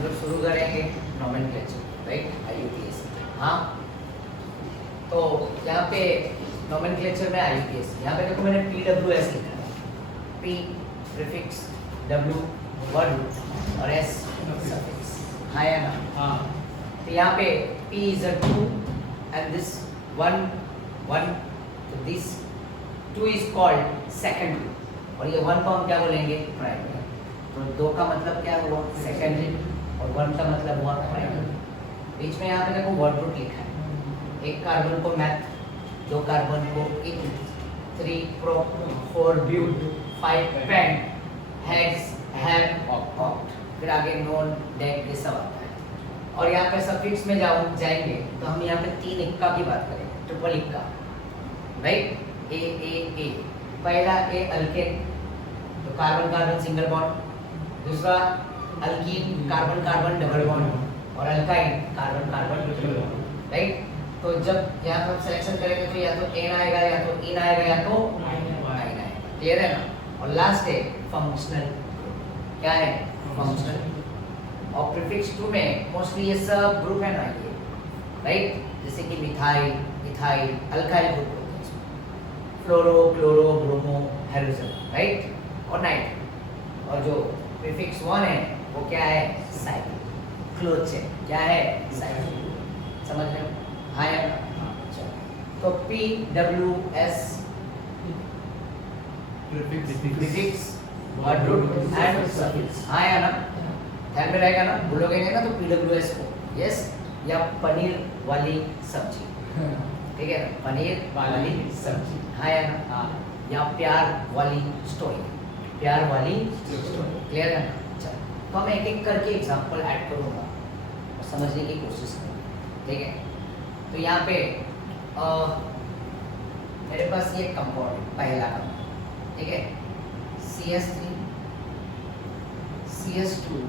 हम लोग शुरू करेंगे नोमेनक्लेचर, राइट, IUPAC। हाँ, तो यहाँ पे नोमेनक्लेचर में IUPAC, यहाँ पे देखो मैंने PWS लिखा है, P prefix, W word root और S सफिक्स। हाँ या ना? हाँ। तो यहाँ पे P is a 2 and this 1 1, so this 2 is called secondary और ये 1 को हम क्या बोलेंगे? प्राइमरी। तो 2 का मतलब क्या हुआ? सेकेंडरी, और 1 का मतलब हुआ प्राइमरी। बीच में यहाँ पे देखो वर्ड रूट लिखा है, एक कार्बन को मैथ, 2 कार्बन को इन, 3 pro, 4 but, 5 pent, hex, hept, oct, फिर आगे नॉन, डेक, ये सब आता है। और यहाँ पे सफिक्स में जाएंगे तो हम यहाँ पे 3 इक्का की बात करेंगे, ट्रिपल इक्का, राइट, ए। पहला ए अल्केन, तो कार्बन कार्बन सिंगल बॉन्ड, दूसरा alkene, carbon carbon double bond, और alkyne, carbon carbon triple bond, right. तो जब यहाँ पर सिलेक्शन करेंगे तो या तो एन आएगा, या तो इन आएगा, या तो आइन आएगा, क्लियर है ना? और लास्ट है फंक्शनल, क्या है? फंक्शनल। और प्रीफिक्स 2 में मोस्टली ये सब ग्रुप है ना ये, राइट, जैसे कि मिथाइल, इथाइल, अल्काइल ग्रुप होते हैं इसमें, फ्लोरो, क्लोरो, ब्रोमो, हेलोजन, राइट, और नाइट्रो। और जो प्रीफिक्स 1 है वो क्या है? साइक्लिक, क्लोज है, क्या है? साइक्लिक, समझ रहे हो? हाँ या ना? तो PWS prefix, word root and suffix, हाँ या ना? ध्यान में रहेगा ना? भूलोगे नहीं ना तो PWS को, यस, या पनीर वाली सब्जी, ठीक है ना? पनीर वाली सब्जी, हाँ या ना? हाँ। या प्यार वाली स्टोरी, प्यार वाली स्टोरी, क्लियर है ना? अच्छा, तो हम एक एक करके एग्जांपल ऐड करूँगा और समझने की कोशिश करेंगे, ठीक है? तो यहाँ पे मेरे पास ये कंपाउंड है, पहला कंपाउंड, ठीक है, CS3, CS2,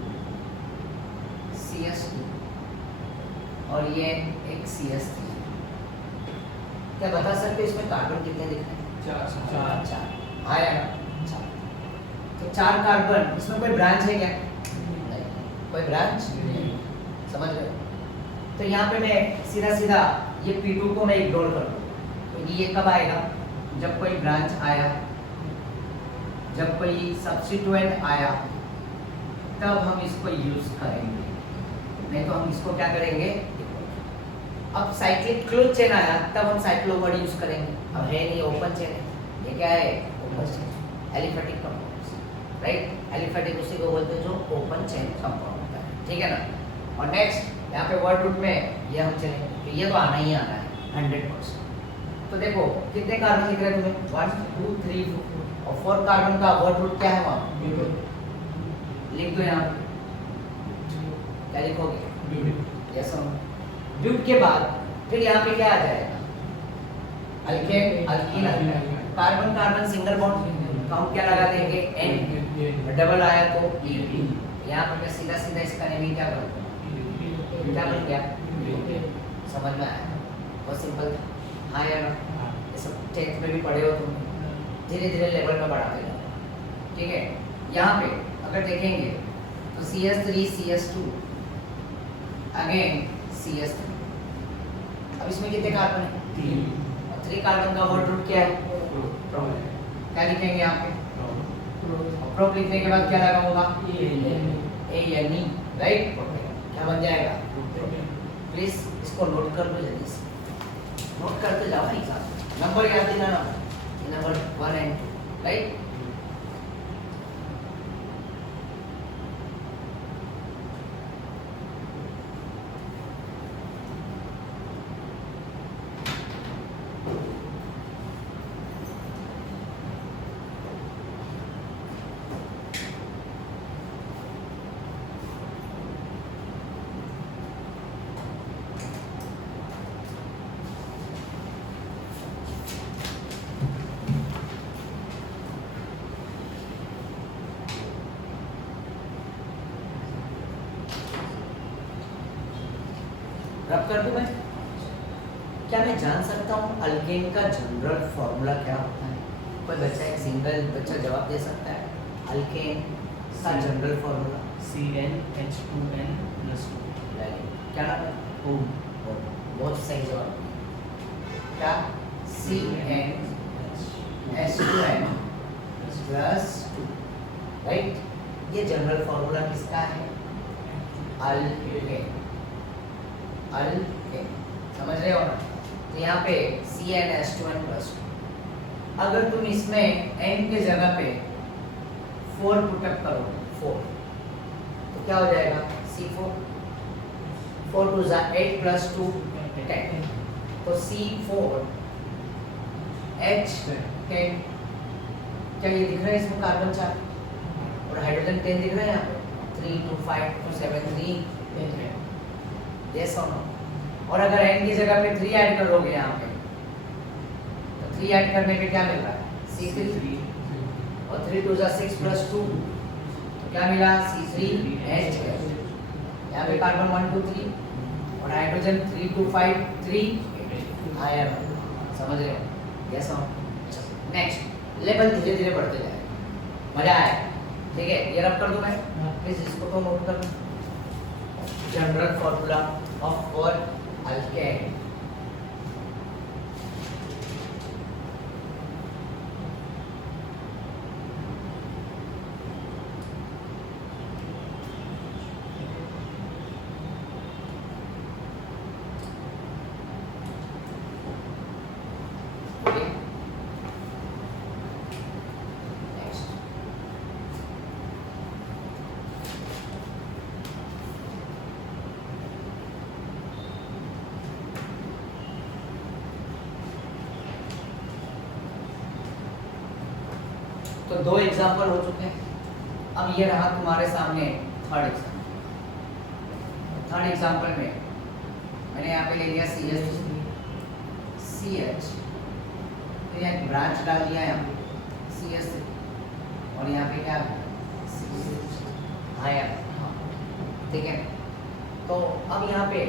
CS2 और ये एक CS3। क्या बता सकते हो इसमें कार्बन कितने दिख रहे हैं? 4। हाँ या ना? 4। तो 4 कार्बन, इसमें कोई ब्रांच है क्या? नहीं, कोई ब्रांच नहीं, समझ रहे हो? तो यहाँ पे मैं सीधा सीधा ये P2 को मैं इग्नोर कर दूँ, तो ये कब आएगा? जब कोई ब्रांच आया, जब कोई सब्स्टिट्यूएंट आया, तब हम इसको यूज करेंगे, नहीं तो हम इसको क्या करेंगे? अब साइक्लिक क्लोज चेन आया तब हम साइक्लो वर्ड यूज करेंगे, अब है नहीं, ओपन चेन है, ये क्या है? Open chain, aliphatic compounds, right, aliphatic उसी को बोलते हैं जो ओपन चेन कंपाउंड होता है, ठीक है ना? और नेक्स्ट यहाँ पे वर्ड रूट में ये हम चलेंगे, तो ये तो आना ही आना है 100%। तो देखो कितने कार्बन दिख रहे हैं तुम्हें? 1 2 3 4, और 4 कार्बन का वर्ड रूट क्या है? वहाँ लिख दो, यहाँ क्या लिखोगे? यस, ब्यूट के बाद फिर यहाँ पे क्या आ जाएगा? Alkane, alkyne, carbon carbon single bond, तो हम क्या लगा देंगे? N, डबल आया तो E। यहाँ पर मैं सीधा सीधा इसका नेम क्या करूँगा? क्या बन गया? समझ में आया? बहुत सिंपल था, हाँ या ना? ये सब 10th में भी पढ़े हो तुम, धीरे धीरे लेवल में बढ़ाते जाओ, ठीक है? यहाँ पे अगर देखेंगे तो CS3, CS2, अगेन CS3। अब इसमें कितने कार्बन है? 3, और 3 कार्बन का वर्ड रूट क्या है? प्रो। क्या लिखेंगे यहाँ पे? प्रो लिखने के बाद क्या लगा होगा? ANE, राइट, क्या बन जाएगा? प्लीज इसको नोट कर लो, जल्दी से नोट करते जाओ ना, एग्जाम नंबर याद दिलाना, नंबर 1 and 2, राइट। रब कर दूं मैं? क्या मैं जान सकता हूँ अल्केन का जनरल फॉर्मूला क्या होता है? कोई बच्चा, एक सिंगल बच्चा जवाब दे सकता है? अल्केन का जनरल फॉर्मूला CnH2n + 2। क्या नाम है? ओम। बहुत सही जवाब। क्या? CnH2n + 2, right. ये जनरल फॉर्मूला किसका है? अल्केन। अल्केन, समझ रहे हो ना? तो यहाँ पे CnH2n + 2। अगर तुम इसमें n के जगह पे 4 पुटअप करो, 4, तो क्या हो जाएगा? C4। 4 2 = 8 + 2 10, तो C4H10। क्या ये दिख रहा है इसमें कार्बन 4 और हाइड्रोजन 10 दिख रहा है यहाँ पे? 3 2 5 2 7 3 10 है। यस और नो? और अगर n की जगह पे 3 ऐड करोगे यहाँ पे, तो 3 ऐड करने पे क्या मिल रहा है? C3। और 3 2 = 6 + 2, तो क्या मिला? C3H12। यहाँ पे कार्बन 1 2 3 और हाइड्रोजन 3 2 5 3 आया। समझ रहे हो? यस और नो? नेक्स्ट लेवल धीरे धीरे बढ़ते जाएगा, मजा आए। ठीक है, ये रब कर दूं मैं, प्लीज इसको तो नोट कर लो। General formula of for alkane. तो 2 एग्जाम्पल हो चुके हैं। अब ये रहा तुम्हारे सामने थर्ड एग्जाम्पल। थर्ड एग्जाम्पल में मैंने यहाँ पे ले लिया CH, फिर यहाँ एक ब्रांच डाल दिया यहाँ CS, और यहाँ पे क्या आया। ठीक है, तो अब यहाँ पे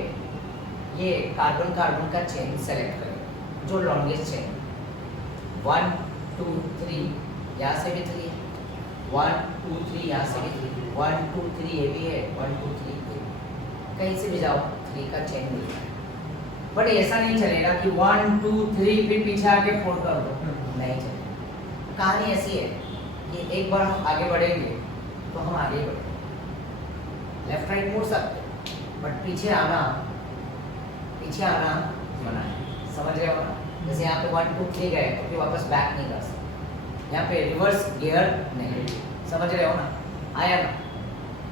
ये कार्बन कार्बन का चेन सेलेक्ट करें, जो लॉन्गेस्ट चेन 1 2 3, यहाँ से भी 3 है, 1 2 3 यहाँ से भी 3, 1 2 3 ये भी है, 1 2 3 ये, कहीं से भी जाओ 3 का चेन मिल रहा है। बट ऐसा नहीं चलेगा कि 1 2 3 फिर पीछे आके 4 कर दो, नहीं चलेगा। कहानी ऐसी है कि एक बार हम आगे बढ़ेंगे तो हम आगे बढ़ेंगे, लेफ्ट राइट मुड़ सकते, बट पीछे आना मना है। समझ रहे हो ना? जैसे यहाँ पे 1 2 3 गए तो फिर वापस बैक नहीं कर सकते, यहाँ पे रिवर्स गियर नहीं। समझ रहे हो ना? आया ना?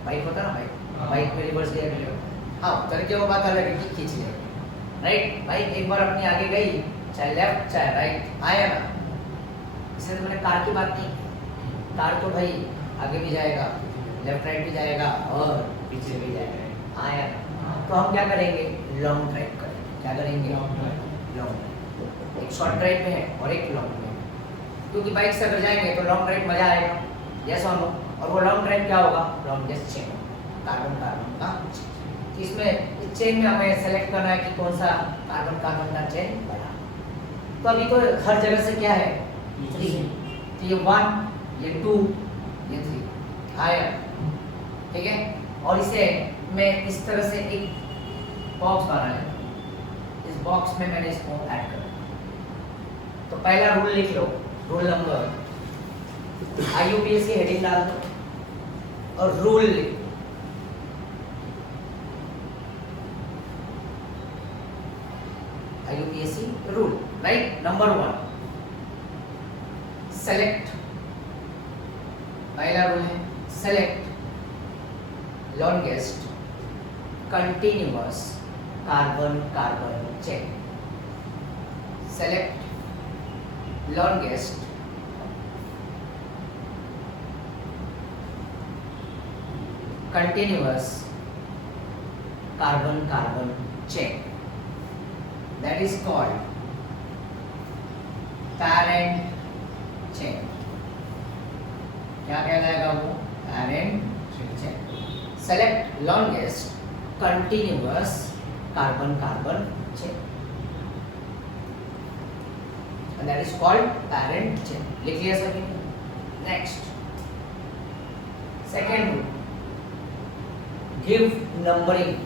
बाइक होता ना, बाइक पे रिवर्स गियर नहीं होता। हाँ, तरीके वो बात अलग है कि खींच ले, राइट। बाइक एक बार अपनी आगे गई, चाहे लेफ्ट चाहे राइट, आया ना? इसलिए तो मैंने कार की बात नहीं की। कार तो भाई आगे भी जाएगा, लेफ्ट राइट भी जाएगा और पीछे भी जाएगा, आया ना? तो हम क्या करेंगे? लॉन्ग ड्राइव करेंगे। क्या करेंगे? Long drive. एक शॉर्ट ड्राइव में है और एक लॉन्ग में, क्योंकि बाइक से अगर जाएंगे तो लॉन्ग ड्राइव मजा आएगा। यस और नो? और वो लॉन्ग ड्राइव क्या होगा? लॉन्गेस्ट चेन, कार्बन कार्बन का। इसमें इस चेन में हमें सेलेक्ट करना है कि कौन सा कार्बन कार्बन का चेन बना। तो अभी तो हर जगह से क्या है? 3, तो ये 1 ये 2 ये 3 आया। ठीक है, और इसे मैं इस तरह से एक बॉक्स बना लेता हूँ। इस बॉक्स में मैंने इसको ऐड कर, तो पहला रूल लिख लो, रूल नंबर IUPAC हेडिंग डाल दो और रूल लिख, IUPAC rule, right. Number 1 select, पहला रूल है select longest continuous carbon carbon chain. Select longest continuous carbon carbon chain, that is called parent chain। क्या कहलाएगा वो? parent chain। select longest continuous carbon carbon chain, and that is called parent chain। लिख लिया सभी? Next second rule, give numbering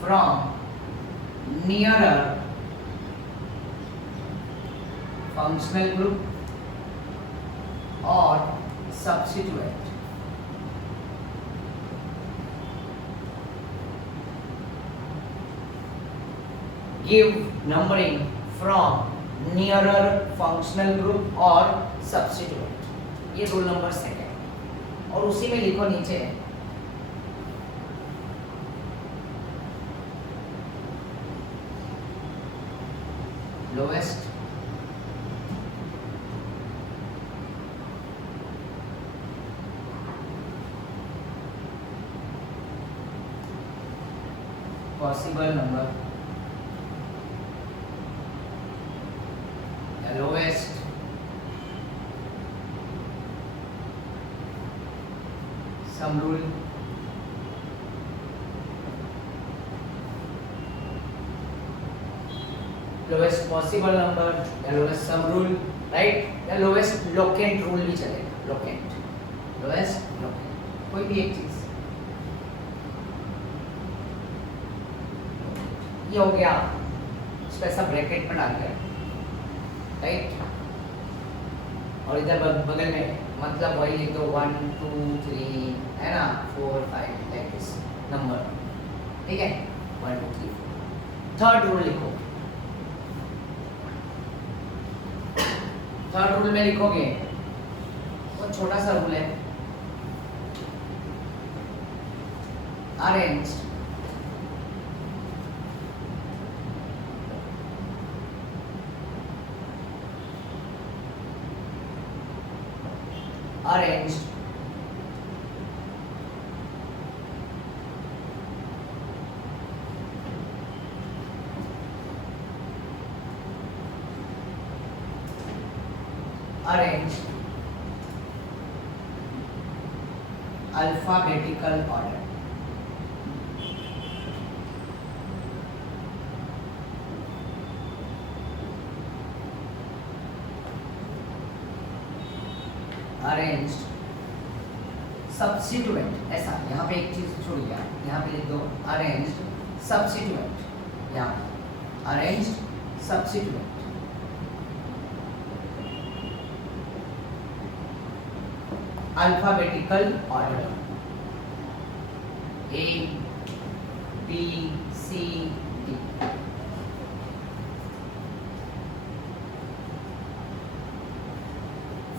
from nearer functional group or substituent. Give numbering from nearer functional group or substituent. ये rule number second, और उसी में लिखो नीचे lowest possible number, lowest sum rule, lowest possible number या lowest sum rule, right? या lowest locant rule भी चलेगा, locant, lowest locant, कोई भी एक चीज। ये हो गया, इसको ऐसा ब्रैकेट में डाल के, राइट? और इधर बगल में मतलब वही लिख दो 1 2 3 है ना, 4 5 लाइक दिस नंबर, ठीक है? 1 2 3 थर्ड रूल लिखो। थर्ड रूल में लिखोगे, वो छोटा सा रूल है, arrange arranged alphabetical order. Arranged substituent, ऐसा यहाँ पे एक चीज छोड़ गया, यहाँ पे लिख दो arranged substituent, यहाँ arranged substituent, alphabetical order, A B C D.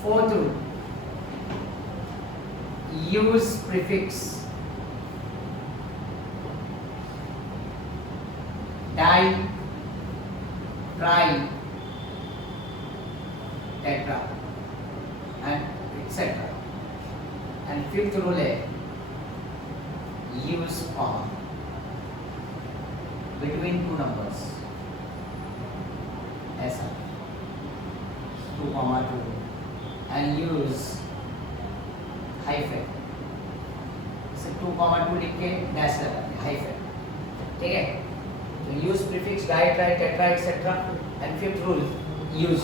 Fourth rule, use prefix di, tri, tetra and etc. And fifth rule है use comma between two numbers, ऐसा 2,2 and use हाइफन, इसे 2,2 लिख के डैश लगाते हैं, hyphen, ठीक है? तो use prefix di, tri, tetra etcetera. And fifth rule use,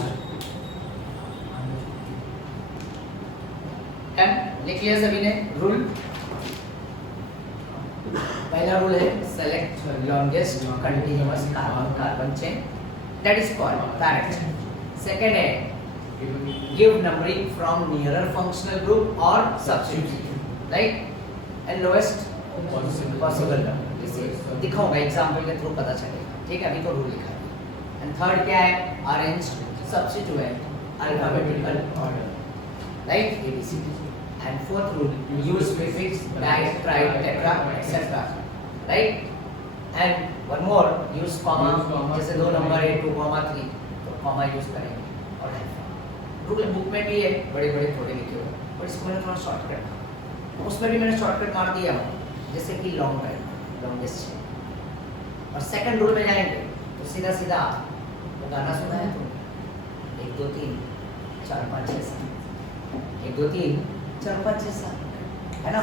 लिख लिया सभी ने रूल? पहला रूल है select longest continuous carbon carbon chain, that is called correct. Second है give numbering from nearer functional group or substituent, right? And lowest possible number, इसे दिखाऊंगा example के थ्रू पता चलेगा, ठीक है? अभी तो रूल लिखा है। एंड थर्ड क्या है? arranged substituent alphabetical order, right? ABCD. And fourth rule, use prefix di, tri, tetra etc, right? And one more, use comma, जैसे दो नंबर है 2,3 तो comma यूज करेंगे। और रूल बुक में भी है, बड़े बड़े थोड़े लिखे हुए, और इसको मैंने थोड़ा शॉर्टकट था, उसमें भी मैंने शॉर्टकट मार दिया हूँ, जैसे कि लॉन्ग टाइम लॉन्गेस्ट है। और सेकंड रूल में जाएंगे तो सीधा सीधा वो गाना सुना है तो 1 2 3 4 5 6 7, 1 2 3 4 5 6 7, है ना?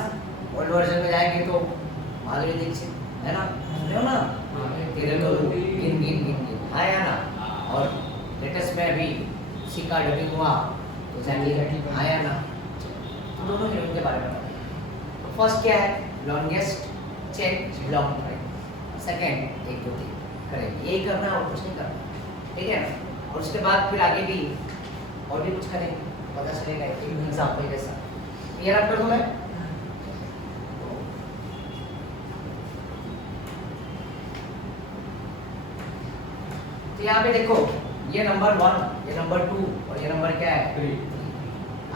ओल्ड वर्जन में जाएंगे तो माधुरी दीक्षित, है ना? सुने हो ना? तेरे तो गिन गिन गिन गिन आया ना? और लेटेस्ट में अभी उसी का डबिंग हुआ तो जैनली आया ना? तो दोनों हीरोइन के बारे में बताते हैं। तो फर्स्ट क्या है, longest chain long try. Second 1 2 3 करेंगे, यही करना और कुछ नहीं करना, ठीक है ना। और उसके बाद फिर आगे भी और भी कुछ करेंगे, पता चलेगा एक एग्जाम्पल के साथ। क्लियर आप कर दूं मैं? तो यहाँ पे देखो, ये नंबर 1, ये नंबर 2 और ये नंबर क्या है 3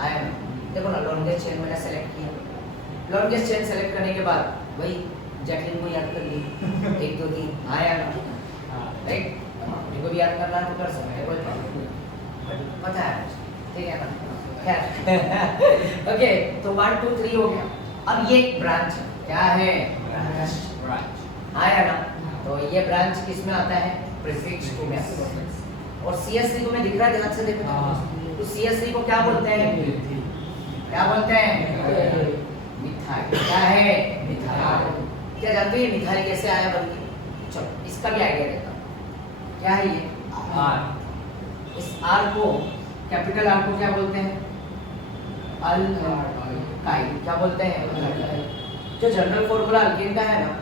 आया ना। देखो ना, लॉन्गेस्ट चेन मैंने सेलेक्ट किया। लॉन्गेस्ट चेन सेलेक्ट करने के बाद वही जैकलिन को याद कर ली 1 2 3 आया ना, राइट। इनको भी याद करना तो कर सकते हैं, कोई प्रॉब्लम नहीं, पता है, ठीक है ना। खैर ओके, तो 1 2 3 हो गया। अब ये ब्रांच क्या है, ब्रांच आया ना। तो ये ब्रांच किस में आता है, प्रीफिक्स 2 में आता है। और CH3 को मैं दिख रहा है, ध्यान से देखो। तो CH3 को क्या बोलते हैं, क्या बोलते हैं, मिथाइल। क्या है, मिथाइल। क्या जानते हैं मिथाइल कैसे आया बन के? चलो इसका भी आइडिया देता हूँ। क्या है ये R। इस R को, कैपिटल R को क्या बोलते हैं, अल्काइल। क्या बोलते हैं, जो जनरल फॉर्मूला अल्केन का है ना,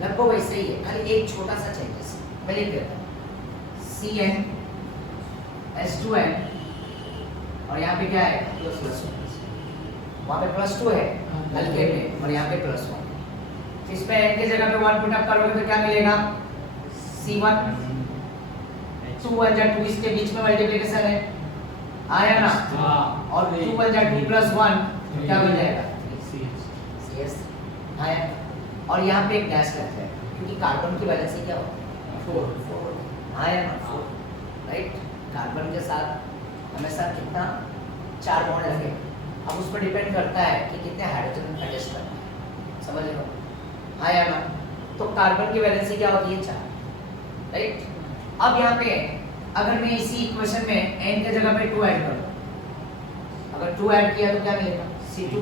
लगभग वैसे ही है, खाली एक छोटा सा चेंजेस मैं लिख देता हूँ। CN H2N और यहाँ पे क्या है ++, वहाँ पे +2 है अल्केन में और यहाँ पे +1। इस पे N की जगह पे 1 पुट अप करोगे तो क्या मिलेगा, C1 2 1 जा 2, इसके बीच में मल्टीप्लिकेशन है, आया ना। और 2 1 जा 2 + 1 क्या बन जाएगा, CS आया। और यहाँ पे एक डैश लगता है क्योंकि कार्बन की वजह से क्या होता है 4 आया ना, 4, राइट। कार्बन के साथ हमेशा कितना 4 बॉन्ड लगे, अब उस पर डिपेंड करता है कि कितने हाइड्रोजन एडजस्ट करना है, समझ लो, आया ना। तो कार्बन की वैलेंसी क्या होती है 4, राइट। अब यहाँ पे अगर मैं इसी इक्वेशन में n के जगह पे 2 ऐड करूँ, अगर 2 ऐड किया तो क्या मिलेगा, C2,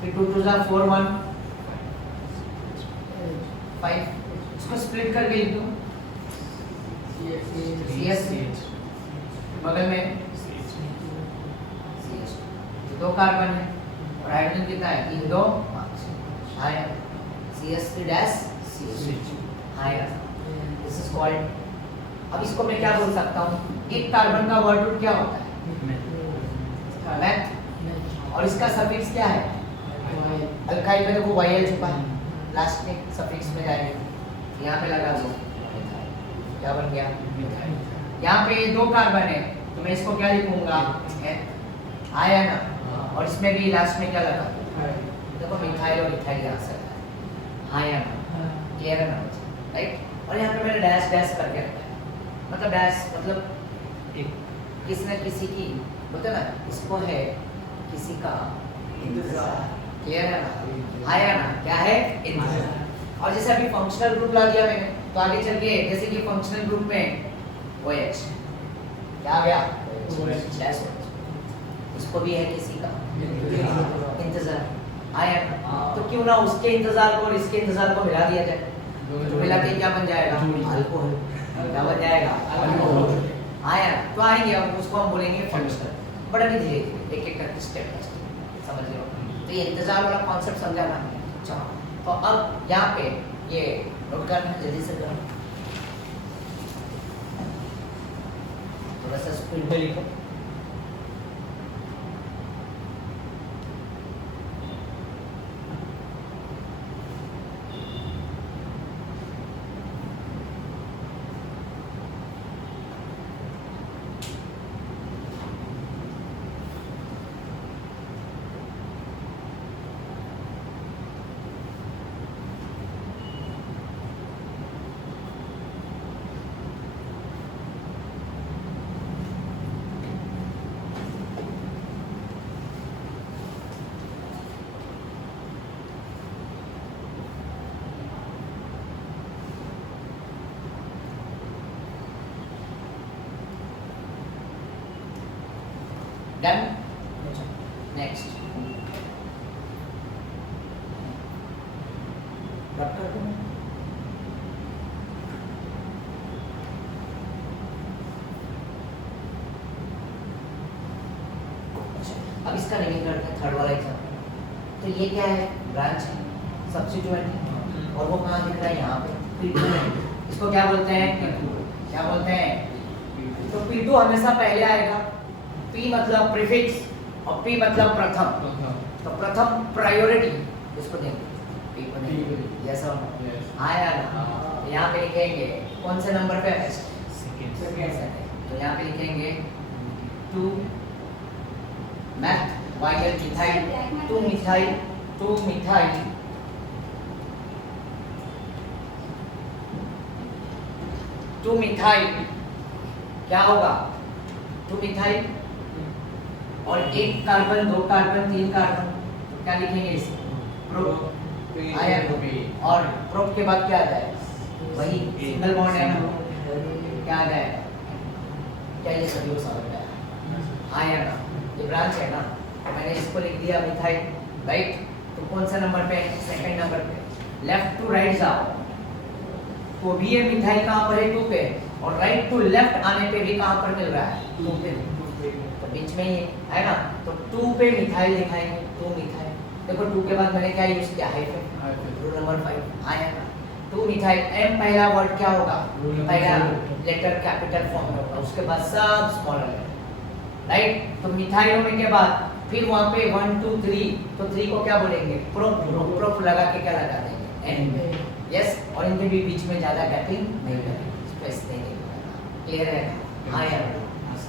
फिर 2 2 4 1 5, इसको स्प्लिट करके लिख दूँ, CH बगल में CH, तो 2 कार्बन है और हाइड्रोजन कितना है 3 2 5 आया, CH3 डैश CH आया, दिस इज कॉल्ड। अब इसको मैं क्या बोल सकता हूँ, एक कार्बन का वर्ड रूट क्या होता है, मैथ, और इसका सफिक्स क्या है, अल्काइल में देखो YL छुपा है, लास्ट में सफिक्स में जाएंगे, यहाँ पे लगा दो, क्या बन गया, यहाँ पे 2 कार्बन है तो मैं इसको क्या लिखूंगा, आया ना। और इसमें भी लास्ट में क्या लगा, देखो मिथाइल और इथाइल आ सकता है, आया ना, क्लियर है ना, राइट। और यहाँ पे मैंने डैश डैश करके रखा है, मतलब डैश मतलब किसी न किसी की बोलते ना, इसको है किसी का इंतजार, क्लियर है ना, आया ना, क्या है इंतजार। और जैसे अभी फंक्शनल ग्रुप ला दिया मैंने, तो आगे चल के जैसे कि फंक्शनल ग्रुप में OH क्या आ गया, डैश, इसको भी है किसी का इंतजार, आया ना। तो क्यों ना उसके इंतजार को और इसके इंतजार को मिला दिया जाए, तो मिला के क्या बन जाएगा, अल्कोहल, क्या बन जाएगा, अल्कोहल, आया ना। तो आएंगे अब उसको हम बोलेंगे फंक्शनल, बड़ा भी धीरे धीरे एक एक करके स्टेप बाय स्टेप, समझ लो। तो ये इंतजार वाला कॉन्सेप्ट समझा ना, चलो। तो अब यहाँ पे ये नोट करना, जल्दी से करो, थोड़ा सा स्पीड पे लिखो। Done? Next. रब कर दूँ? अब थर्ड वाला एग्जाम्पल। तो ये क्या है, ब्रांच है, सब्स्टिट्यूएंट है, और वो कहाँ दिख रहा है, यहाँ पे P2 है। इसको क्या बोलते हैं, P2। क्या बोलते हैं, तो P2 हमेशा पहले आएगा। P मतलब प्रीफिक्स और P मतलब प्रथम। तो प्रथम प्रायोरिटी इसको देंगे, P को देंगे। यस और नो, आया ना। यहाँ पे लिखेंगे कौन से नंबर पे है, सेकंड। तो यहाँ पे लिखेंगे 2 math while methyl, 2 methyl, 2 methyl, 2 methyl क्या होगा, 2 मिथाइल और 1 कार्बन, 2 कार्बन, 3 कार्बन, तो क्या लिखेंगे इसे, प्रोप। आया और प्रोप के बाद क्या आ जाएगा, वही सिंगल बॉन्ड है ना, क्या आ जाएगा, क्या ये सभी को समझ में आया ना। ये ब्रांच है ना, तो मैंने इसको लिख दिया मिथाइल, राइट। तो कौन सा नंबर पे, सेकंड नंबर पे। लेफ्ट टू राइट जाओ तो भी ये मिथाइल कहाँ पर है, 2 पे, और राइट टू लेफ्ट आने पे भी कहाँ पर मिल रहा है, 2 पे, तो बीच में ही है ना। तो 2 पे मिथाइल लिखाएंगे, 2 मिथाइल। देखो 2 के बाद मैंने क्या यूज किया, हाइफन, रूल नंबर 5 आया ना। 2 मिथाइल, M पहला वर्ड क्या होगा, पहला लेटर कैपिटल फॉर्म में होगा, उसके बाद सब स्मॉलर लेटर, राइट। तो मिथाइल होने के बाद फिर वहाँ पे 1 2 3, तो 3 को क्या बोलेंगे, प्रोप। प्रोप लगा के क्या लगा देंगे, N में, यस। और इनके भी बीच में ज्यादा गैपिंग नहीं करेंगे, स्पेस देंगे, क्लियर है। हाँ यार,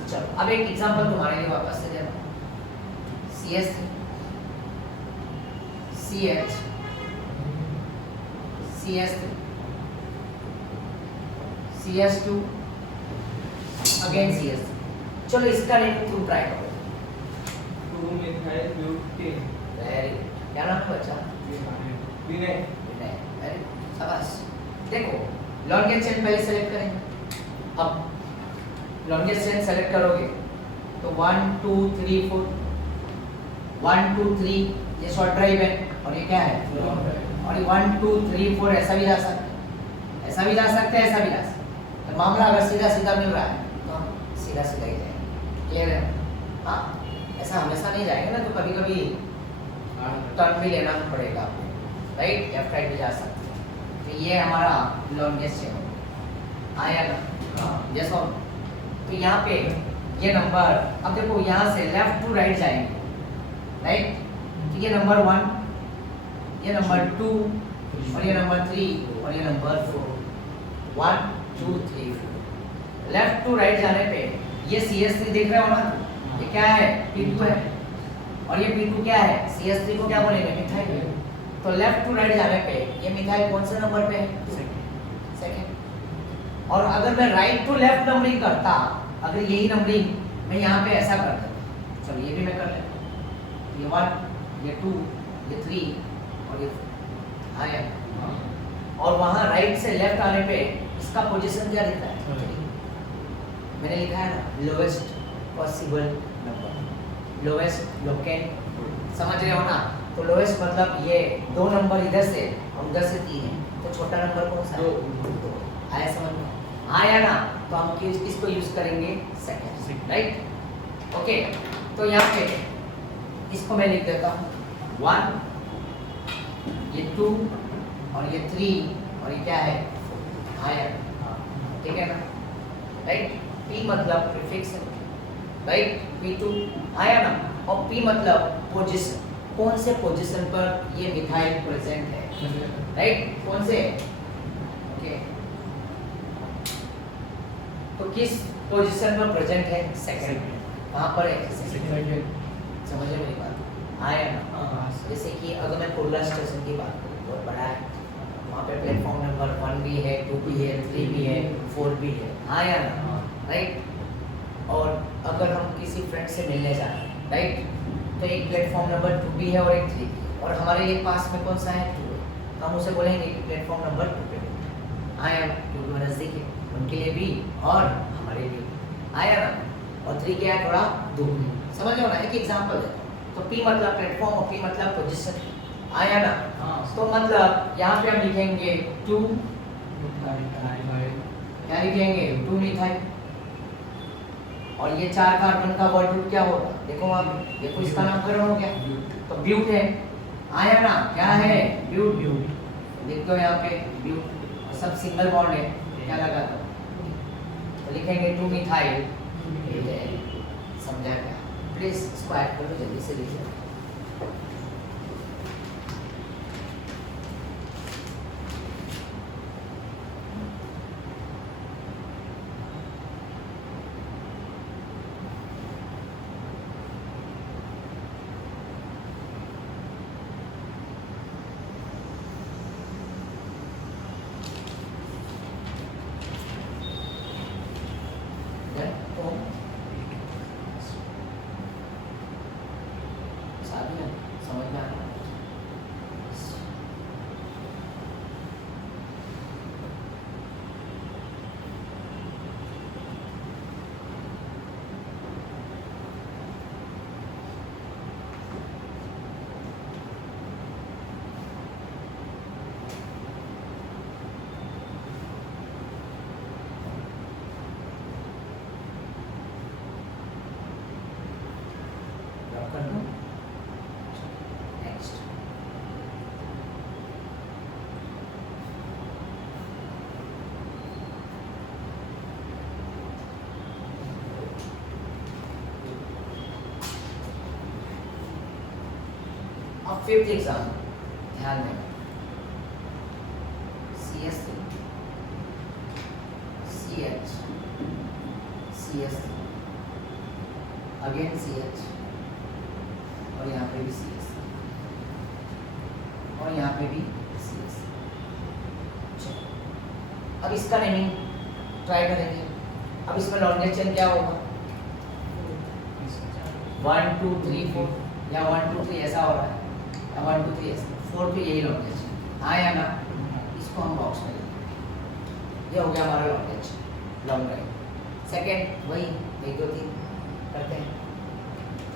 चलो अब एक एग्जांपल तुम्हारे लिए वापस से दे रहा हूँ, CS3 CH CS3 CS2 again CS3। चलो इसका रेट तुम ट्राई करो, 2 मिथाइल ब्यूटेन। वेरी, क्या नाम है बच्चा, विनय। वेरी शाबाश। देखो लॉन्गेस्ट चेन पहले सेलेक्ट करेंगे, अब लॉन्गेस्ट चेन सेलेक्ट करोगे तो 1 2 3 4, 1 2 3 ये शॉर्ट ड्राइव है, और ये क्या है, और ये 1 2 3 4 ऐसा भी जा सकते हैं, ऐसा भी जा सकते हैं, ऐसा भी जा सकते हैं। तो मामला अगर सीधा सीधा मिल रहा है तो हम सीधा सीधा ही जाएंगे, क्लियर है। हाँ, ऐसा हमेशा नहीं जाएंगे ना, तो कभी कभी टर्न भी लेना पड़ेगा आपको, राइट, लेफ्ट राइट भी जा सकते हैं। तो ये हमारा लॉन्गेस्ट चेन आया ना, यस और। तो यहाँ पे ये नंबर, अब देखो यहाँ से लेफ्ट टू राइट जाएंगे, राइट। तो ये नंबर 1, ये नंबर 2, और ये नंबर 3, और ये नंबर 4, 1 2 3 4। लेफ्ट टू राइट जाने पे ये CS3 देख रहे हो ना, ये क्या है, P2 है, और ये P2 क्या है, CS3 को क्या बोलेंगे, मिथाइल। तो लेफ्ट टू राइट जाने पे ये मिथाइल कौन से नंबर पे है, सेकंड। और अगर मैं राइट टू लेफ्ट नंबरिंग करता, अगर यही नंबरिंग मैं यहाँ पे ऐसा करता, चलो ये भी मैं कर लेता, ये 1, ये 2, ये 3, और ये 4 आया। और वहाँ राइट से लेफ्ट आने पे इसका पोजीशन क्या दिखता है, मैंने लिखा है ना, lowest possible number, lowest locant, समझ रहे हो ना। तो लोवेस्ट मतलब ये 2 नंबर इधर से और उधर से 3 है, तो छोटा नंबर कौन सा है, 2। आया समझ में, आया ना। तो हम किसको यूज करेंगे, सेकंड, राइट। ओके, तो यहाँ पे इसको मैं लिख देता हूँ 1, ये 2, और ये 3, और ये क्या है, आया, ठीक है ना, राइट। P मतलब प्रीफिक्स है, राइट, P2 आया ना। और P मतलब पोजीशन, कौन से पोजीशन पर ये मिथाइल प्रेजेंट है, राइट, कौन से, ओके। तो किस पोजीशन पर प्रेजेंट है, सेकंड। कहाँ पर है, सेकंड, समझे मेरी बात, आया ना। जैसे कि अगर मैं कुर्ला स्टेशन की बात करूँ, बहुत बड़ा है, वहाँ पे प्लेटफॉर्म नंबर 1 भी है, 2 भी है, 3 भी है, 4 भी है, आया ना, राइट। और अगर हम किसी फ्रेंड से मिलने जाए, राइट, तो एक प्लेटफॉर्म नंबर 2 भी है और एक 3 भी है, और हमारे ये पास में कौन सा है, 2 है, तो हम उसे बोलेंगे कि प्लेटफॉर्म नंबर 2 पे आया, 2 नज़दीक है, उनके लिए भी और हमारे लिए, आया ना। और 3 क्या है, थोड़ा दूर, समझ लो ना, एक एग्जाम्पल है। तो P मतलब प्लेटफॉर्म और P मतलब पोजीशन, आया ना। तो मतलब यहाँ पे हम लिखेंगे 2, क्या लिखेंगे, 2 मिथाइल, और ये 4 कार्बन का वर्ड रूट क्या होगा? देखो वहाँ पे, देखो इसका नामकरण हो गया, तो ब्यूट है, आया ना, क्या है? ब्यूट। लिख दो यहाँ पे ब्यूट, सब सिंगल बॉन्ड है, क्या लगा दो, तो लिखेंगे 2 मिथाइल। समझा क्या? प्लीज इसको ऐड कर लो, जल्दी से लिखिए। समझ में आ रहा है? कर दो। नेक्स्ट अब 5th एग्जाम ध्यान में, CS3 CH CS3 again CH और यहाँ पे भी CS और यहाँ पे भी CS। अब इसका नेमिंग ट्राई करेंगे। अब इसमें लॉन्गेस्ट चेन क्या होगा? 1 2 3 4 या 1 2 3 ऐसा हो रहा है, या 1 2 3 ऐसा, 4 पे यही लॉन्गेस्ट चेन, हाँ या ना? इसको हम बॉक्स में लेंगे। ये हो गया हमारा लॉन्गेस्ट लॉन्ग ड्राइव। सेकेंड वही 1 2 3 करते हैं।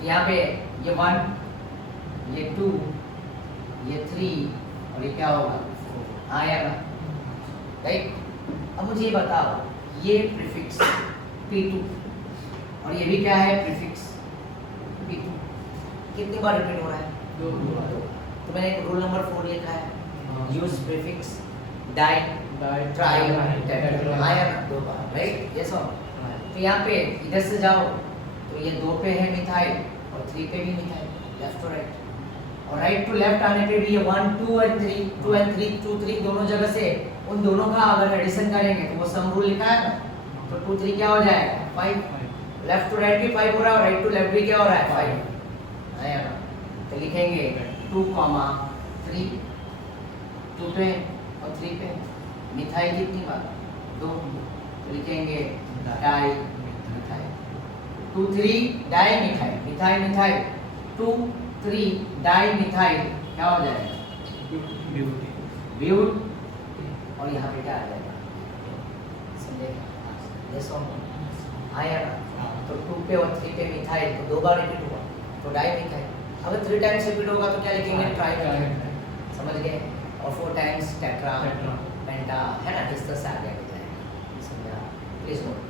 यहाँ पे ये 1, ये 2, ये 3 और ये क्या होगा? 4, हाँ या ना? राइट। अब मुझे ये बताओ, ये प्रीफिक्स P2 और ये भी क्या है? प्रीफिक्स P2, कितनी बार रिपीट हो रहा है? 2 बार। तो मैंने एक रूल नंबर 4 लिखा है, use prefix di tri tetra, हाँ या ना? 2 बार, राइट? यस और तो यहाँ पे इधर से जाओ तो ये 2 पे है मिथाइल और 3 पे भी मिथाइल, लेफ्ट टू राइट। और राइट टू लेफ्ट आने पे भी ये 1 2 और 3 2 और 3 2 3 दोनों जगह से उन दोनों का अगर एडिशन करेंगे तो वो सम रूल लिखा है ना, तो 2 3 क्या हो जाएगा? 5। लेफ्ट टू राइट भी 5 हो रहा है और राइट टू लेफ्ट भी क्या हो रहा है? 5, है ना? तो लिखेंगे 2 3, 2 पे और 3 पे मिथाइल कितनी बार? 2, तो लिखेंगे di methyl. 2 3 di methyl, methyl methyl 2 3 di methyl क्या हो जाएगा? ब्यूट। और यहाँ पे क्या आ जाएगा? समझेगा? यस और नो? आया ना? तो 2 पे और 3 पे मिथाइल तो 2 बार रिपीट हुआ तो डाई मिथाइल। अगर 3 टाइम्स रिपीट होगा तो क्या लिखेंगे? Tri methyl. समझ गए? और 4 टाइम्स टेट्रा पेंटा, है ना? इस तरह से आगे जाएगा। समझा? Please note.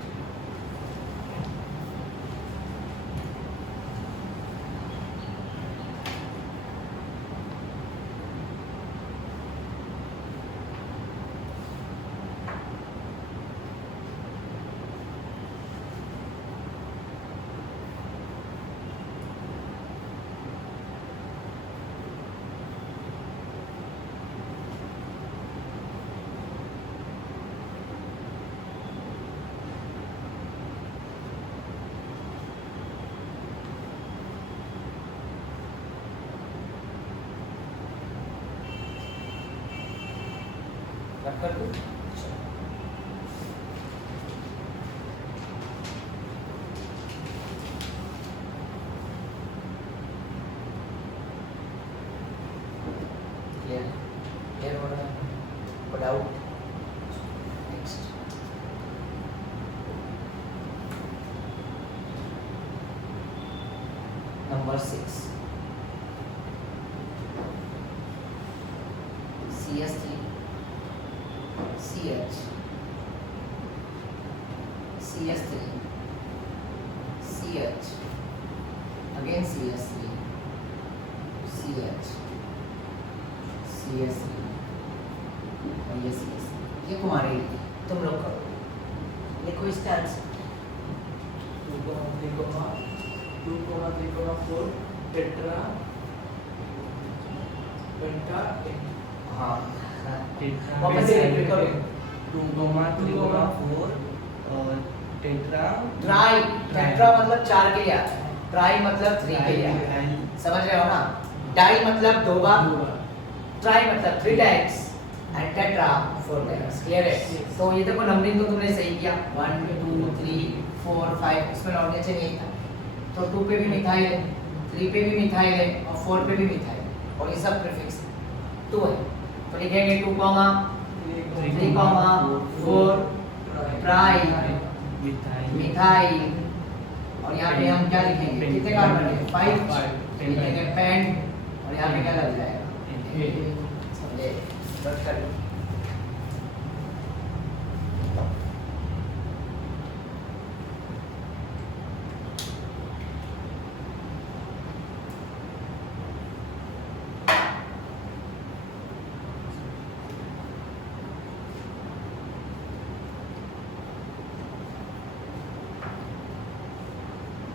कर दो। क्लियर हो रहा है? Put out. Next. Number 6. CS3 CH CS3 again CH3 CH CH3 और ये CH3, ये तुम्हारे लिए, तुम लोग करो, लिखो इसका आंसर 2,3,4 टेट्रा पेंटा हाँ वापस से repeat करो 2,3,4 और टेट्रा ट्राई, टेट्रा मतलब 4 के लिए आता है, ट्राई मतलब 3 के लिए आता है, समझ रहे हो ना? डाई मतलब 2 बार, ट्राई मतलब 3 times and tetra 4 times. Clear है? तो ये देखो नंबरिंग तो तुमने सही किया, 1 2 3 4 5, इसमें लॉन्ग नेचर नहीं था, तो 2 पे भी मिथाइल है, 3 पे भी मिथाइल है और 4 पे भी मिथाइल है, और ये सब प्रीफिक्स 2 है, तो लिखेंगे 2, 3, 4 ट्राई मिथाइल, और यहाँ पे हम क्या लिखेंगे, कितने कार्बन है 5, लिखेंगे पेंट, और यहाँ पे क्या लग जाएगा समझे, रट कर लो।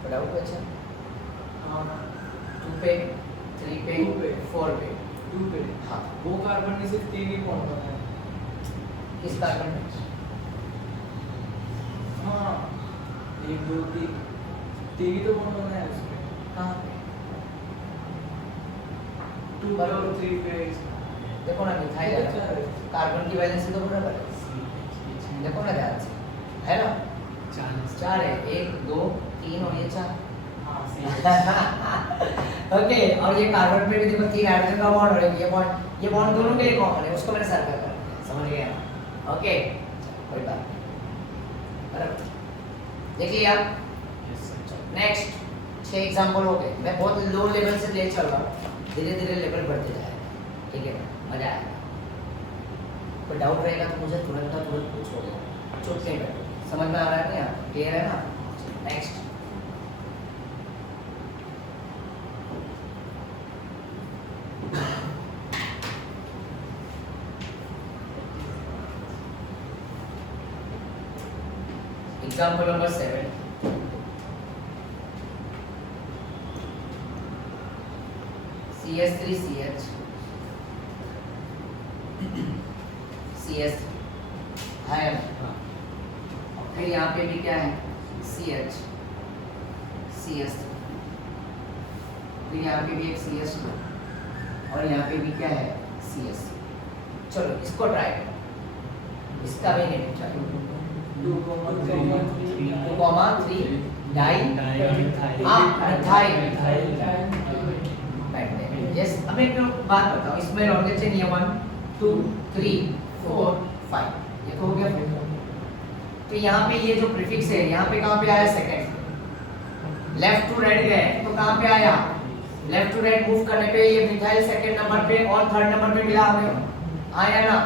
डाउट अच्छा, 2 पे 3 पे 2 पे 4 पे 2 पे हाँ, वो कार्बन में सिर्फ 3 ही बॉन्ड बना है। किस कार्बन में? हाँ 1 2 3 3 ही तो बॉन्ड बना है उसमें। कहाँ पे? 2 पे और 3 पे देखो ना मिथाइल है, कार्बन की वैलेंसी तो बराबर है, देखो ना ध्यान से, है ना? 4 है, 1 2 3 और ये 4। हाँ सही ओके, और ये कार्बन पे भी देखो 3 हाइड्रोजन का बॉन्ड और ये बॉन्ड दोनों के लिए कॉमन है, उसको मैंने सर्कल कर दिया, समझ गए ना? ओके कोई बात नहीं, बराबर देख लिया। नेक्स्ट 6 एग्जांपल हो गए, मैं बहुत लो लेवल से ले चल रहा हूँ, धीरे धीरे लेवल बढ़ते जाएगा, ठीक है? मजा आएगा। कोई डाउट रहेगा तो मुझे तुरंत पूछोगे, चुप नहीं बैठो, समझ में आ रहा है ना? क्लियर है ना? Next example number 7, CH3CH CH3 है, फिर यहाँ पे भी क्या है CH CH3, फिर यहाँ पे भी एक CH2 और यहाँ पे भी क्या है CH3। चलो इसको ट्राई करो, इसका भी नहीं ट्राई 2, 3 डाई मिथाइल। यस, अब एक बात बताओ, इसमें लॉन्ग चेन ये 1 2 3 4 5, ये तो हो गया। तो यहाँ पे ये जो प्रीफिक्स है, यहाँ पे कहाँ पे आया सेकंड, लेफ्ट टू राइट गए तो कहाँ पे आया, लेफ्ट टू राइट मूव करने पे ये मिथाइल सेकंड नंबर पे और थर्ड नंबर पे मिला हमें, आया ना?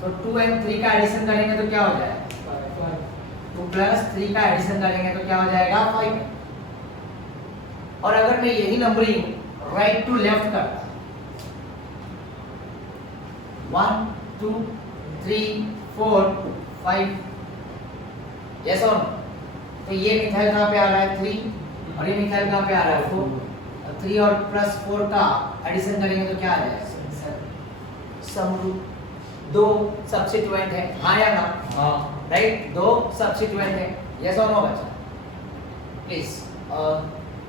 तो 2 और 3 का एडिशन करेंगे तो क्या हो जाएगा, 2 प्लस 3 का एडिशन करेंगे तो क्या हो जाएगा 5। और अगर मैं यही नंबरिंग राइट टू लेफ्ट करता, 1 2 3 4 5, यस और नो? तो ये मिथाइल कहाँ पे आ रहा है 3, और ये मिथाइल कहाँ पे आ रहा है 4, 3 और प्लस 4 का एडिशन करेंगे तो क्या आ जाएगा 7। समरूप 2 सब्स्टिट्यूएंट है, हाँ या ना? हाँ राइट, 2 सब्स्टिट्यूएंट है, यस और नो बच्चा? प्लीज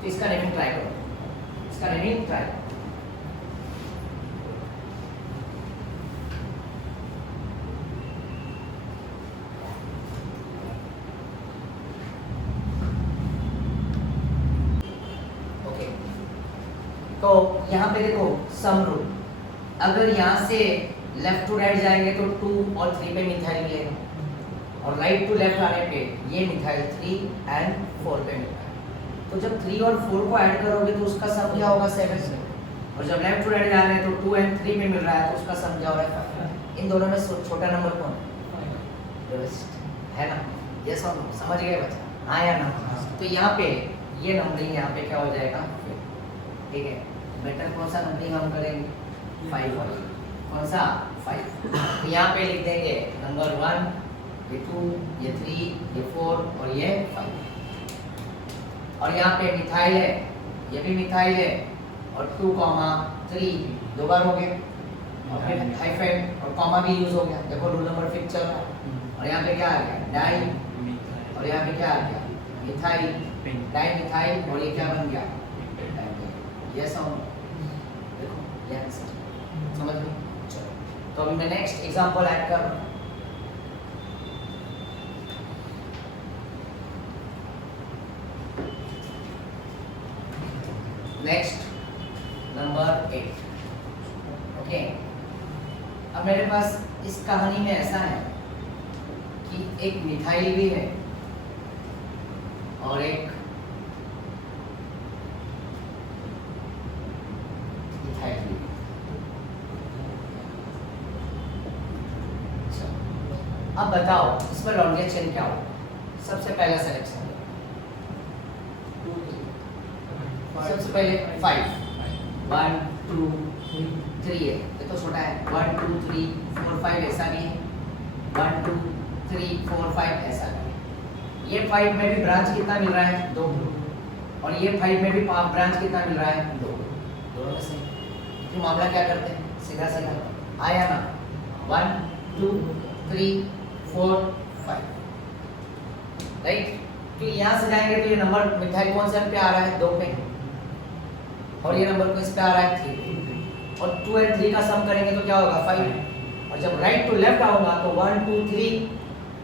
इसका नेमिंग ट्राई करो, इसका नेमिंग ट्राई करो। ओके, तो यहाँ पे देखो समरूप, अगर यहाँ से लेफ्ट टू राइट जाएंगे तो 2 और 3 पे मिथाइल मिलेगा, और राइट टू लेफ्ट आने पे ये मिथाइल 3 एंड 4 पे मिलेगा। तो जब 3 और 4 को ऐड करोगे तो उसका सम क्या होगा 7, और जब लेफ्ट टू राइट जा रहे हैं तो 2 एंड 3 पे मिल रहा है तो उसका सम क्या हो रहा है 5। इन दोनों में छोटा नंबर कौन है ना? यस और नो? समझ गए बच्चा? हाँ या ना? तो यहाँ पे ये नंबरिंग यहाँ पे क्या हो जाएगा 5। ठीक है, बेटर कौन सा नंबरिंग हम करेंगे? 5 वाली। कौन सा? 5। तो यहाँ पे लिख देंगे नंबर 1, ये 2, ये 3, ये 4 और ये 5। और यहाँ पे मिथाइल है, ये भी मिथाइल है, और 2,3 दो बार हो गए, और फिर हाइफन और कॉमा भी यूज हो गया। देखो रूल नंबर 5 चल रहा है। और यहाँ पे क्या आ गया? डाई, और यहाँ पे क्या आ गया? मिथाइल, डाई मिथाइल, और ये क्या बन गया? यस और नो? देखो ये आंसर समझ में। चलो तो अभी मैं नेक्स्ट एग्जांपल ऐड कर रहा हूँ। Next number 8। ओके, अब मेरे पास इस कहानी में ऐसा है कि एक मिथाइल भी है और एक मिथाइल भी। अब बताओ इसमें लॉन्गेस्ट चेन क्या होगा? सबसे पहला सिलेक्शन, सबसे पहले 5, 1 2 3 है, ये तो छोटा है। 1 2 3 4 5 ऐसा भी है, 1 2 3 4 5 ऐसा भी है। ये 5 में भी ब्रांच कितना मिल रहा है? 2। और ये 5 में भी ब्रांच कितना मिल रहा है? 2। दोनों में से तो मामला क्या करते हैं? सीधा सीधा आया ना, 1 2 3 4 5, राइट। तो यहाँ से जाएंगे तो ये नंबर मिथाइल कौन से पे आ रहा है? 2 पे, और ये नंबर किस पे आ रहा है? 3 पे। और 2 और 3 का सम करेंगे तो क्या होगा? 5। और जब राइट टू लेफ्ट आऊंगा तो 1 2 3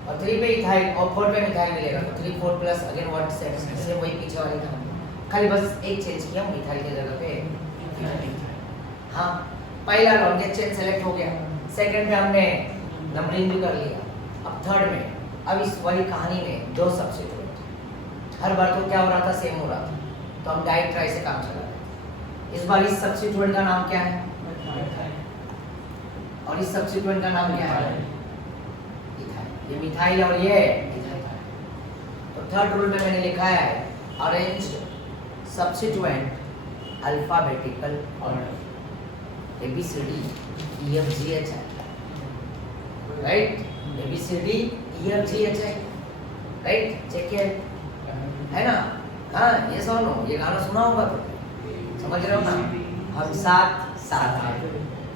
और 3 पे इथाइल और 4 पे मिथाइल मिलेगा, तो 3 4 प्लस अगेन 1 7, इसलिए वही पीछे वाली कहानी, खाली बस एक चेंज किया मिथाइल की जगह पे। हाँ, पहला लॉन्गेस्ट चेन सेलेक्ट हो गया, सेकंड में हमने नंबरिंग भी कर लिया। अब थर्ड में, अब इस वाली कहानी में 2 सब्स्टिट्यूएंट, हर बार तो क्या हो रहा था? सेम हो रहा था, तो हम डाई ट्राई से काम चला रहे। इस बार इस सब्स्टिट्यूएंट का नाम क्या है? और इस सब्स्टिट्यूएंट का नाम क्या है? इथाइल। ये मिथाइल और ये इथाइल। तो थर्ड रूल में मैंने लिखा है arrange substituent alphabetical order, ABCD EFGH है, राइट? ABCD EFGH है, राइट? चेक किया है ना? हाँ, ये सुनो, ये गाना सुना होगा तो समझ रहे हो ना? हम साथ साथ हैं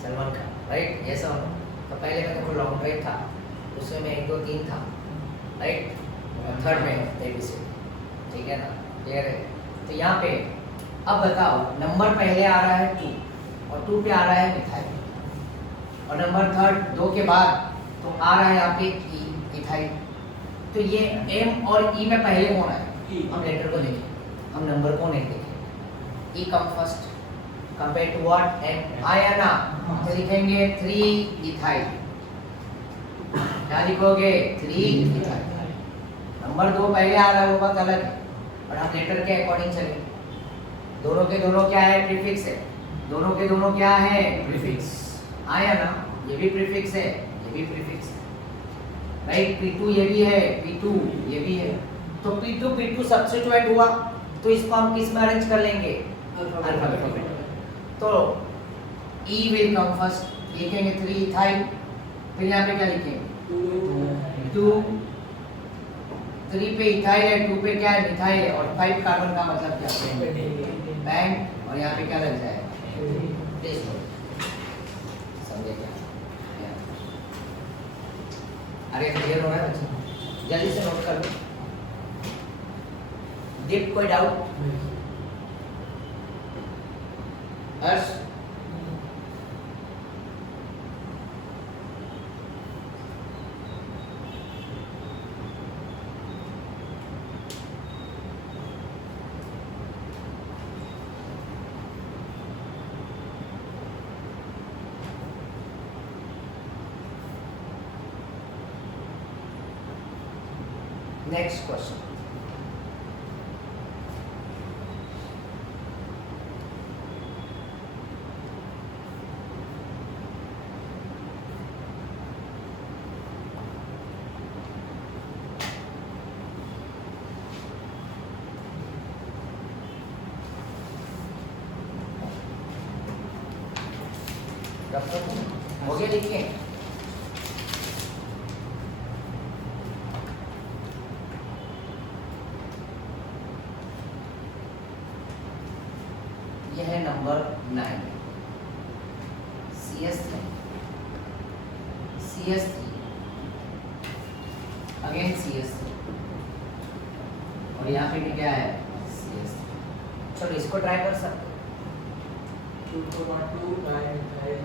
सलमान खान, राइट? ये सुनो। तो पहले में देखो लॉन्ग ड्राइव था, उसमें 1 2 3 था, राइट? और थर्ड में ABCD, ठीक है ना? क्लियर है? तो यहाँ पे अब बताओ, नंबर पहले आ रहा है 2 और 2 पे आ रहा है मिथाइल, और नंबर थर्ड 2 के बाद तो आ रहा है यहाँ पे इथाइल। तो ये M और E में पहले कौन है? हम लेटर को देखें, हम नंबर को नहीं देखेंगे। E come first compare to what? M आया ना, तो लिखेंगे 3 इथाइल। क्या लिखोगे? 3 इथाइल। नंबर 2 पहले आ रहा है, वो बात अलग है, और हम लेटर के अकॉर्डिंग चले। दोनों के दोनों क्या है? प्रीफिक्स है। दोनों के दोनों क्या है? प्रीफिक्स। आया ना, ये भी प्रीफिक्स है, ये भी प्रीफिक्स है, राइट? P2 ये भी है, P2 ये भी है। तो P2 P2 सब्स्टिट्यूएंट हुआ, तो इसको हम किस में अरेंज कर लेंगे? अल्फाबेटिकल। तो E विल कम फर्स्ट, लिखेंगे 3 इथाइल, फिर यहाँ पे क्या लिखेंगे? 2 3 पे इथाइल है, 2 पे क्या है? मिथाइल है, और 5 कार्बन का मतलब क्या है? बैंक, और यहाँ पे क्या लग जाएगा? समझे क्या? अरे क्लियर हो रहा है बच्चे? जल्दी से नोट कर लो। दीप कोई डाउट? हर्ष? Next question. रफ कर दूं? हो गया लिखिए। यह है नंबर 9 CS3 अगेन CS3 और यहाँ पे भी क्या है CS3। चलो इसको ट्राई कर सकते हो। 2,2 dimethyl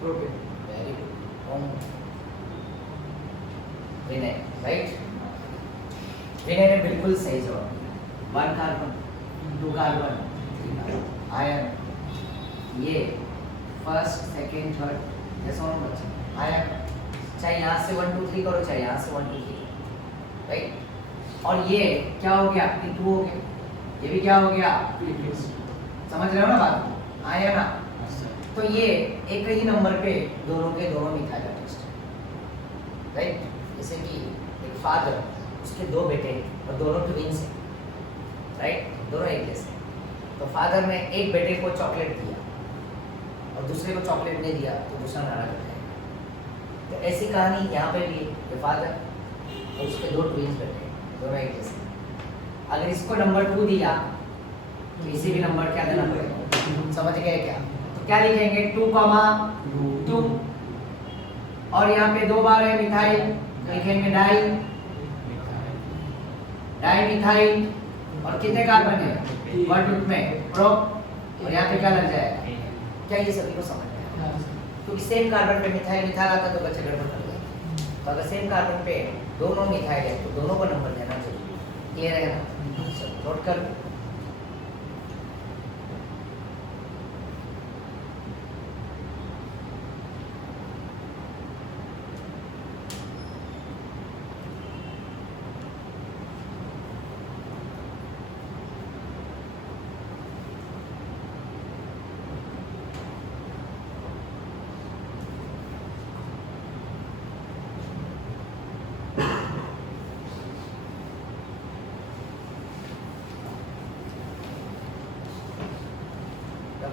propane. Very good. Vinay right. Vinay ने बिल्कुल सही जवाब दिया। 1 कार्बन 2 कार्बन 3 कार्बन आयन। ये फर्स्ट सेकंड थर्ड जैसा होना बच्चा आयन, चाहे यहाँ से 1 2 3 करो चाहे यहाँ से 1 2 3 राइट। और ये क्या हो गया P2 हो गया, ये भी क्या हो गया P2। समझ रहे हो ना बात? आया ना? तो ये एक ही नंबर पे दोनों के दोनों मिथाइल आर्टिस्ट राइट। जैसे कि एक फादर, उसके 2 बेटे और दोनों ट्विंस हैं राइट, दोनों एक जैसे। तो फादर ने एक बेटे को चॉकलेट दिया और दूसरे को चॉकलेट नहीं दिया तो दूसरा नाराज हो जाएगा। तो ऐसी कहानी यहाँ पे भी है, फादर और उसके 2 ट्विंस बेटे दोनों एक जैसे। अगर इसको नंबर 2 दिया तो इसे भी नंबर क्या देना पड़ेगा? समझ गए क्या? तो क्या लिखेंगे 2,2 और यहाँ पे 2 बार है मिथाइल, लिखेंगे डाइमिथाइल। और कितने कार्बन है 1 ग्रुप में प्रो, और यहाँ पे क्या लग जाएगा? क्या ये सभी को समझ में आया? क्योंकि सेम कार्बन पे मिथाइल आता तो बच्चे गड़बड़ कर जाते। तो अगर सेम कार्बन पे दोनों मिथाइल है तो दोनों को नंबर देना चाहिए। ये रहेगा, नोट कर।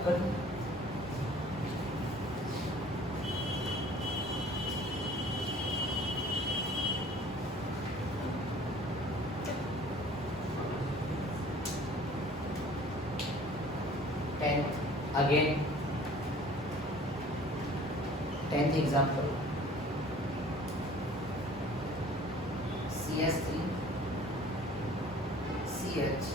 कर 10th again 10th example CS3 CH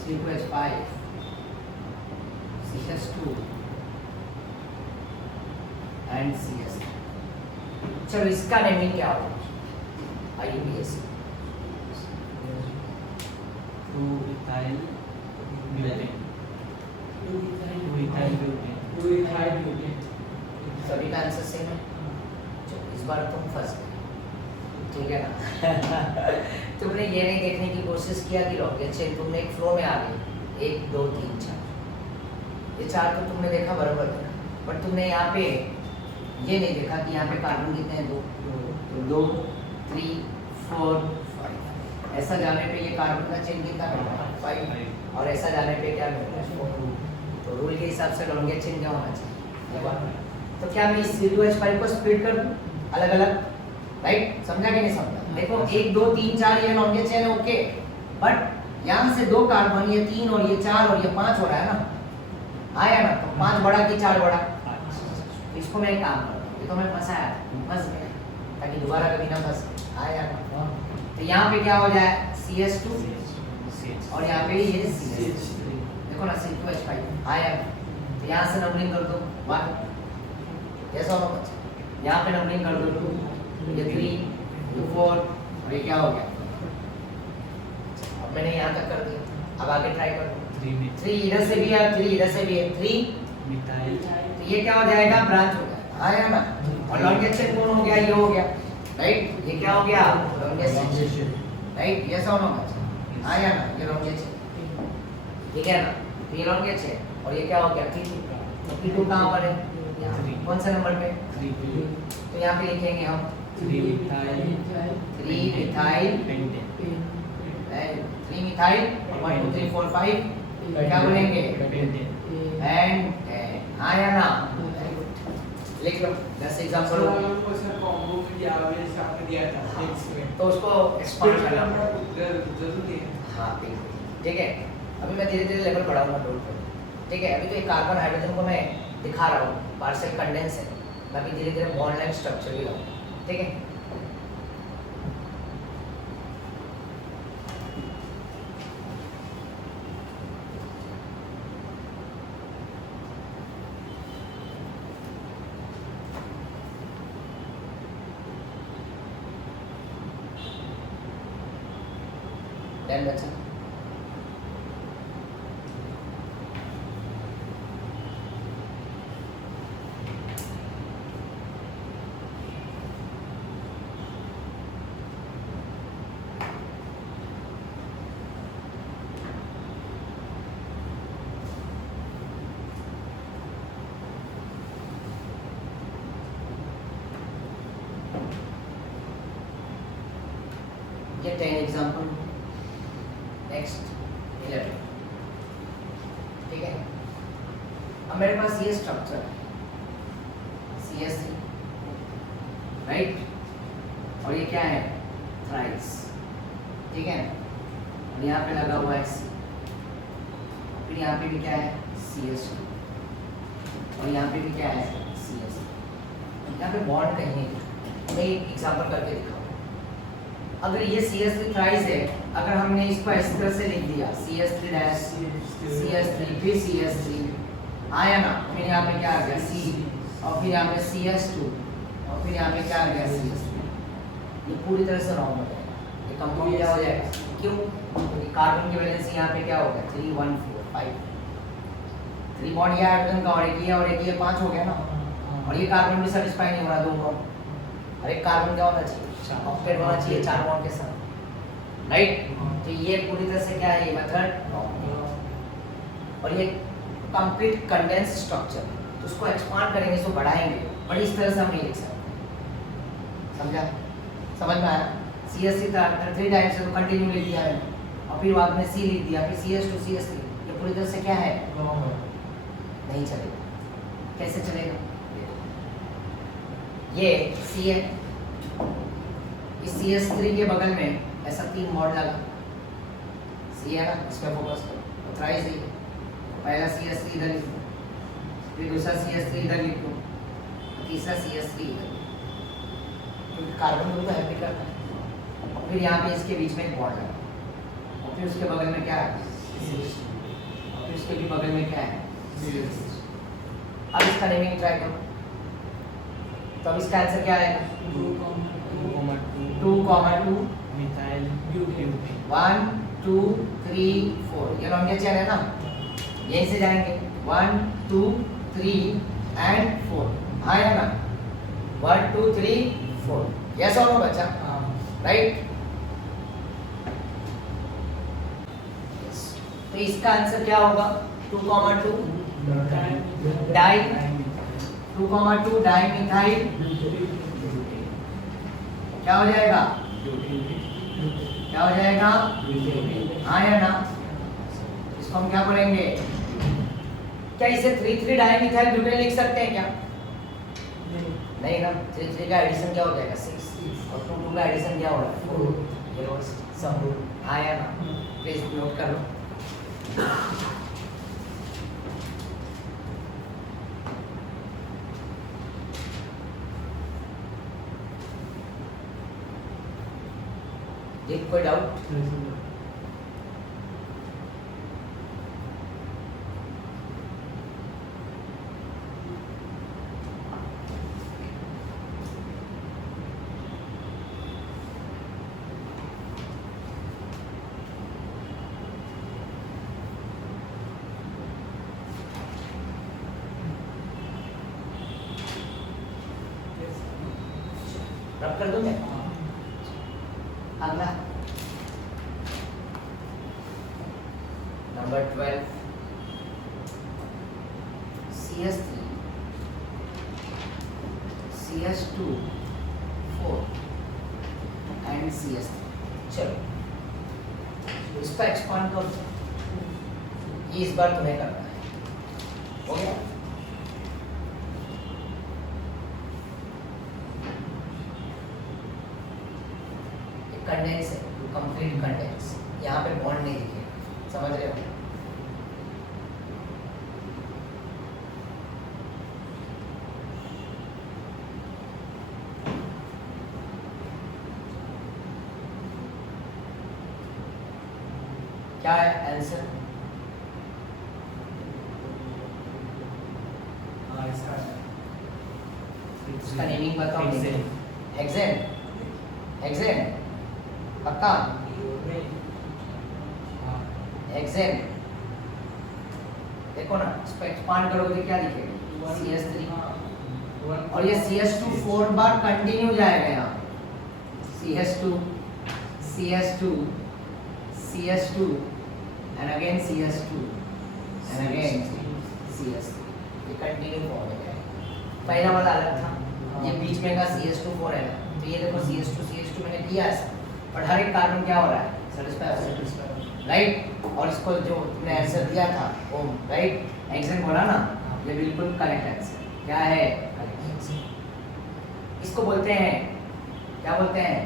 C2H5 CH2 and CS3। चलो इसका नेमिंग क्या होगा? IUPAC 2-ethyl butane। 2-ethyl butane। सभी का आंसर सेम है। चलो इस बार तुम फंस गए, ठीक है ना? तुमने ये नहीं देखने की कोशिश किया कि रॉकेट चेन तुमने एक फ्लो में आ गई 1 2 3 4, ये 4 तो तुमने देखा बराबर था, बट तुमने यहाँ पे ये नहीं देखा कि यहाँ पे कार्बन कितने हैं? 2 3 4 5। ऐसा जाने पे ये कार्बन का चेन कितना मिल रहा है? 5। और ऐसा जाने पे क्या मिल रहा है? 4। तो रूल के हिसाब से लॉन्गेस्ट चेन क्या होना चाहिए? तो क्या मैं इस C2H5 को स्प्लिट कर दूं अलग अलग, राइट? समझा कि नहीं समझा? देखो 1 2 3 4 ये लॉन्गेस्ट चेन है, ओके, बट यहाँ से 2 कार्बन, ये 3 और ये 4 और ये 5 हो रहा है ना, आया ना? तो 5 बड़ा कि 4 बड़ा? इसको मैं एक काम करता हूँ, ये तो मैं फंसाया फंस गया, ताकि दोबारा कभी ना फंस। आया ना? तो यहाँ पे क्या हो जाए? CS2 और यहाँ पे ये CH3। देखो ना C2H5 आया। तो यहाँ से नंबरिंग कर दो 1, जैसा होगा बच्चा। यहाँ पे नंबरिंग कर दो 2, ये 3 ये 4 और ये क्या हो गया? अब मैंने यहाँ तक कर दिया, अब आगे ट्राई कर दो। 3 इधर से भी है, 3 इधर से भी है, 3 मिथाइल। तो ये क्या हो जाएगा? ब्रांच हो जाएगा। आया ना? और लॉन्गेस्ट चेन कौन हो गया? ये हो गया, राइट? ये क्या हो गया? Longest chain, right? ये सब होगा। आया ना? ये लॉन्गेस्ट चेन, ठीक है ना? ये लॉन्गेस्ट चेन और ये क्या हो गया? P2। तो P2 कहाँ पर है? यहाँ। कौन सा नंबर पे? 3 तो यहाँ पे लिखेंगे हम 3-ethyl methyl pentane। and 3 methyl ethyl 1 2 3 4 5 क्या बोलेंगे एंड हाँ या ना वेरी गुड लिख लो 10 एग्जांपल कॉम्बो में दिया हुआ सामने दिया था एक्स में तो उसको एक्सपांड करना जरूरी है। हाँ ठीक है अभी मैं धीरे धीरे लेवल बढ़ाऊंगा डोंट वरी ठीक है अभी तो एक कार्बन हाइड्रोजन को मैं दिखा रहा हूँ पार्शियल कंडेंस है मैं अभी धीरे धीरे बॉन्ड लाइन स्ट्रक्चर भी लाऊंगा ठीक है डन बच्चा ये 10 एग्जांपल नेक्स्ट 11 ठीक है अब मेरे पास ये स्ट्रक्चर है CH3 राइट और ये क्या है थ्राइस ठीक है और यहाँ पे लगा हुआ है C फिर यहाँ पे भी क्या है CH2 और यहाँ पे भी क्या है CH3 यहाँ पे बॉन्ड कहीं नहीं मैं एक एग्जांपल करके दिखाऊँ अगर ये CH3 थ्राइस है अगर हमने इसको इस तरह से लिख दिया CH3 डैश CH3 फिर CH3 आया ना फिर यहाँ पे क्या आ गया C और फिर यहाँ पे CH2 और फिर यहाँ पे क्या आ गया CH3 ये पूरी तरह से रॉन्ग हो जाएगा ये कंपाउंड क्या हो जाएगा क्यों क्योंकि कार्बन की वैलेंसी यहाँ पे क्या होगा 3 1 4 5 3 बॉन्ड ये हाइड्रोजन का और एक ये 5 हो गया ना और ये कार्बन भी सेटिस्फाई नहीं हो रहा 2 बॉन्ड और एक कार्बन क्या होना चाहिए ऑक्टेट होना चाहिए 4 बॉन्ड के साथ राइट तो ये पूरी तरह से क्या है ये मेथड और ये कंप्लीट कंडेंस स्ट्रक्चर तो उसको एक्सपांड करेंगे इसको बढ़ाएंगे बट इस तरह से हम नहीं लिख सकते समझा समझ में आया CH3 था 3 डायरेक्ट से तो कंटिन्यू लिख दिया मैंने और फिर बाद में C लिख दिया फिर CH2 CH3 ये पूरी तरह से क्या है नहीं चलेगा कैसे चलेगा ये C है इस CH3 के बगल में ऐसा 3 बॉन्ड लगा C है ना इसमें फोकस करो थ्राइस है पहला CH3 इधर लिख दो फिर दूसरा CH3 इधर लिख दो तीसरा CH3 इधर क्योंकि कार्बन ग्रुप तो हैप्पी करता है और फिर यहाँ पे इसके बीच में एक बॉन्ड लगा और फिर उसके बगल में क्या है और फिर उसके भी बगल में क्या है अब इसका नेमिंग ट्राई करो तो अब इसका आंसर क्या आएगा 2, 2 मिथाइल ब्यूटेन 1 2 3 4 ये लॉन्ग चेन है ना यहीं से जाएंगे 1 2 3 एंड 4 हाँ या ना 1 2 3 4 यस और नो बच्चा राइट तो इसका आंसर क्या होगा 2 2 डाई 2 डाई मिथाइल क्या हो जाएगा क्या हो जाएगा हाँ या ना इसको हम क्या बोलेंगे क्या इसे 3 डाइमिथाइल ब्यूटेन लिख सकते हैं क्या नहीं ना 3 का एडिशन क्या हो जाएगा 6 और 2 का एडिशन क्या होगा 4 ये लो सब हाँ या ना प्लीज नोट कर लो कोई डाउट रब कर दूं मैं अगला number 12 CH3 CH2 4 and CH3 चलो तो इसको एक्सपांड कर दो, ये इस बार तुम्हें करना है। हो गया? कंडेंस है, कंप्लीट कंडेंस। यहाँ पे बॉन्ड नहीं दिखेगा, समझ रहे हो? क्या है आंसर? हाँ इसका इसका नेमिंग बताओ। हेक्सेन। हेक्सेन, हेक्सेन पक्का? हेक्सेन देखो ना, इसको एक्सपांड करोगे तो क्या दिखेगा? CH3। और ये CH2 4 बार कंटिन्यू जाएगा यहाँ। CH2 CH2 CH2 and again CH2 and again CH3, ये कंटिन्यू फॉर्म है। पहला वाला अलग था, ये बीच में का CH2 4 है ना, तो ये देखो CH2 मैंने किया ऐसा, और हर एक कार्बन क्या हो रहा है? Satisfy, right? और इसको जो तुमने आंसर दिया था वो राइट हेक्सेन बोला ना, ये बिल्कुल करेक्ट आंसर। क्या है? इसको बोलते हैं, क्या बोलते हैं?